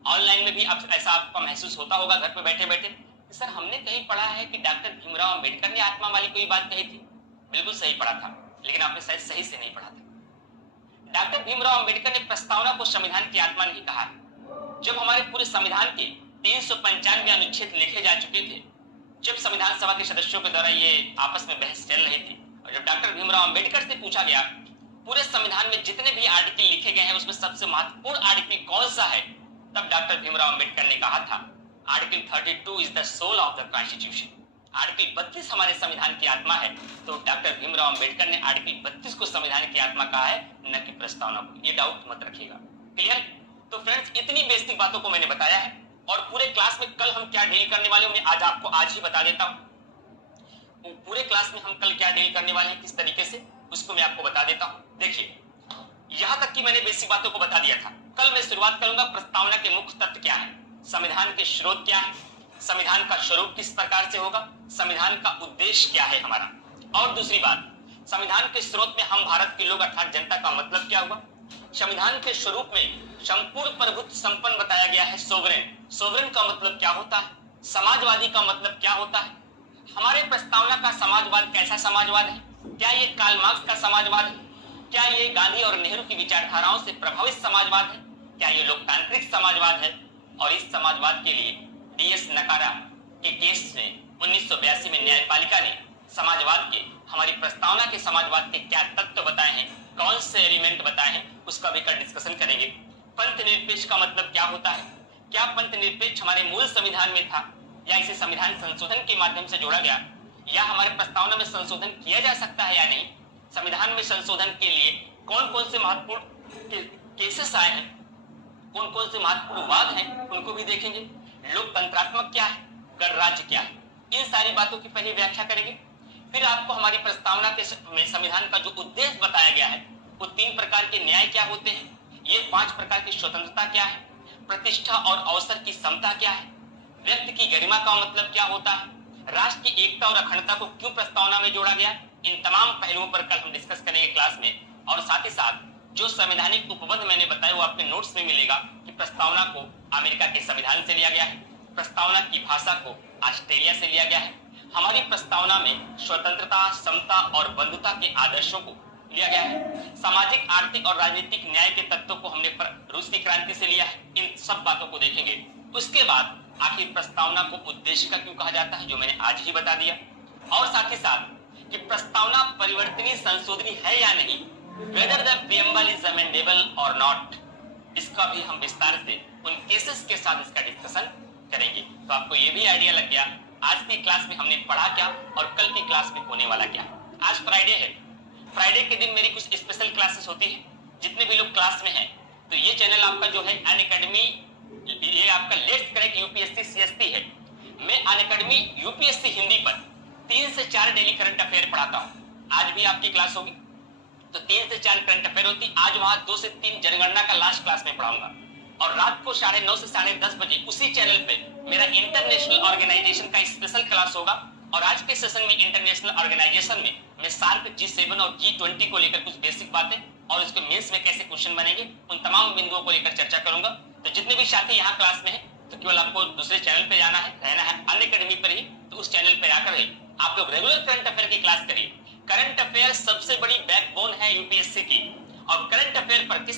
ऑनलाइन में भी अब ऐसा आपको महसूस होता होगा घर पे बैठे बैठे, सर हमने कहीं पढ़ा है कि डॉक्टर भीमराव अंबेडकर ने आत्मा वाली कोई बात कही थी। बिल्कुल सही पढ़ा था, लेकिन आपने शायद सही से नहीं पढ़ा था। डॉक्टर भीमराव अंबेडकर ने प्रस्तावना को संविधान की आत्मा नहीं कहा है। जब हमारे पूरे संविधान के 395 अनुच्छेद लिखे जा चुके थे, जब संविधान सभा के सदस्यों के द्वारा ये आपस में बहस चल रही थी, और जब डॉक्टर भीमराव अंबेडकर से पूछा गया पूरे संविधान में जितने भी आर्टिकल लिखे गए हैं उसमें सबसे महत्वपूर्ण आर्टिकल कौन सा है, तब डॉक्टर भीमराव अंबेडकर ने कहा था article 32 is the soul of the constitution. Article 32 हमारे संविधान की आत्मा है। तो डॉक्टर भीमराव अंबेडकर ने आर्टिकल 32 को संविधान की आत्मा कहा है, न कि प्रस्तावना को। ये डाउट मत रखिएगा। क्लियर? तो फ्रेंड्स इतनी बेसिक बातों को मैंने बताया है, और पूरे क्लास में कल हम क्या डील करने वाले हैं मैं आज ही बता देता हूं। पूरे क्लास में हम कल क्या डील करने वाले हैं, किस तरीके से, उसको मैं आपको बता देता हूं। देखिए यहां तक कि मैंने बेसिक बातों को बता दिया था। कल मैं शुरुआत करूंगा प्रस्तावना के मुख्य तत्व क्या है, संविधान के स्रोत क्या है, संविधान का स्वरूप किस प्रकार से होगा, संविधान का उद्देश्य क्या है हमारा, और दूसरी बात संविधान के स्रोत में हम भारत के लोग अर्थात जनता का मतलब क्या हुआ। संविधान के स्वरूप में संपूर्ण प्रभुत्व संपन्न बताया गया है, सोवरेन का मतलब क्या होता है, समाजवादी का मतलब क्या होता है, हमारे प्रस्तावना का समाजवाद कैसा समाजवाद है, क्या ये कार्ल मार्क्स का समाजवाद है, क्या ये गांधी और नेहरू की विचारधाराओं से प्रभावित समाजवाद है, क्या ये लोकतांत्रिक समाजवाद है। और इस समाजवाद के लिए डी.एस. नकारा के केस में 1982 में न्यायपालिका ने समाजवाद के, हमारी प्रस्तावना के समाजवाद के क्या तत्व बताए हैं, कौन से एलिमेंट बताए हैं, उसका भी कल डिस्कशन करेंगे। पंथ निरपेक्ष का मतलब क्या होता है, क्या पंथ निरपेक्ष हमारे मूल संविधान में था या इसे संविधान संशोधन के माध्यम से जोड़ा गया, या हमारे प्रस्तावना में संशोधन किया जा सकता है या नहीं, संविधान में संशोधन के लिए कौन कौन से महत्वपूर्ण केसेस आए हैं, कौन कौन से महत्वपूर्ण वाद हैं, उनको भी देखेंगे। लोकतंत्रात्मक क्या है, गणराज्य क्या है, इन सारी बातों की पहले व्याख्या करेंगे। फिर आपको हमारी प्रस्तावना के में संविधान का जो उद्देश्य बताया गया है, वो 3 प्रकार के न्याय क्या होते हैं, ये 5 प्रकार की स्वतंत्रता क्या है, प्रतिष्ठा और अवसर की समता क्या है, व्यक्ति की गरिमा का मतलब क्या होता है, राष्ट्र की एकता और अखंडता को क्यों प्रस्तावना में जोड़ा गया, इन तमाम पहलुओं पर कल हम डिस्कस करेंगे क्लास में। और साथ ही साथ जो संवैधानिक उपबंध मैंने बताया वो आपके नोट्स में मिलेगा कि प्रस्तावना को अमेरिका के संविधान से लिया गया है, प्रस्तावना की भाषा को ऑस्ट्रेलिया से लिया गया है, हमारी प्रस्तावना में स्वतंत्रता, समता और बंधुता के आदर्शों को लिया गया है, सामाजिक, आर्थिक और राजनीतिक न्याय के तत्वों को हमने रूस की क्रांति से लिया है। इन सब बातों को देखेंगे। उसके बाद आखिर प्रस्तावना को उद्देश्य का क्यों कहा जाता है, जो मैंने आज ही बता दिया, और साथ ही साथ कि प्रस्तावना परिवर्तनीय संशोधनी है या नहीं, whether the preamble is amendable और नॉट, इसका भी हम विस्तार से उन केसेस के साथ इसका डिस्कशन करेंगे। तो आपको ये भी आइडिया लग गया आज की क्लास में हमने पढ़ा क्या और कल की क्लास में होने वाला क्या। आज फ्राइडे है, फ्राइडे के दिन मेरी कुछ स्पेशल क्लासेस होती है। जितने भी लोग क्लास में हैं, तो ये चैनल आपका जो है अनअकैडमी, ये आपका लेट्स क्रैक यूपीएससी सीएसटी है। मैं अनअकैडमी यूपीएससी हिंदी पर 3 से 4 डेली करंट अफेयर पढ़ाता हूँ। आज भी आपकी क्लास होगी तो 3 से 4 करंट अफेयर होती। आज वहां 2 से 3 जनगणना का लास्ट क्लास में पढ़ाऊंगा, और रात को 9:30 से 10:30 बजे उसी चैनल पे मेरा इंटरनेशनल ऑर्गेनाइजेशन का स्पेशल क्लास होगा। और आज के सेशन में इंटरनेशनल ऑर्गेनाइजेशन में मैं सार्क G7 और G20 को लेकर कुछ बेसिक बातें और उसके मेंस में कैसे क्वेश्चन बनेंगे, उन तमाम बिंदुओं को लेकर चर्चा करूंगा। तो जितने भी साथी यहाँ क्लास में हैं, तो केवल आपको दूसरे चैनल पे जाना है, रहना है अनअकैडमी पर ही। तो उस चैनल पे आकर ही आप लोग रेगुलर करंट अफेयर की क्लास करिए। करंट अफेयर सबसे बड़ी बैकबोन है यूपीएससी की, और करंट अफेयर पर किसी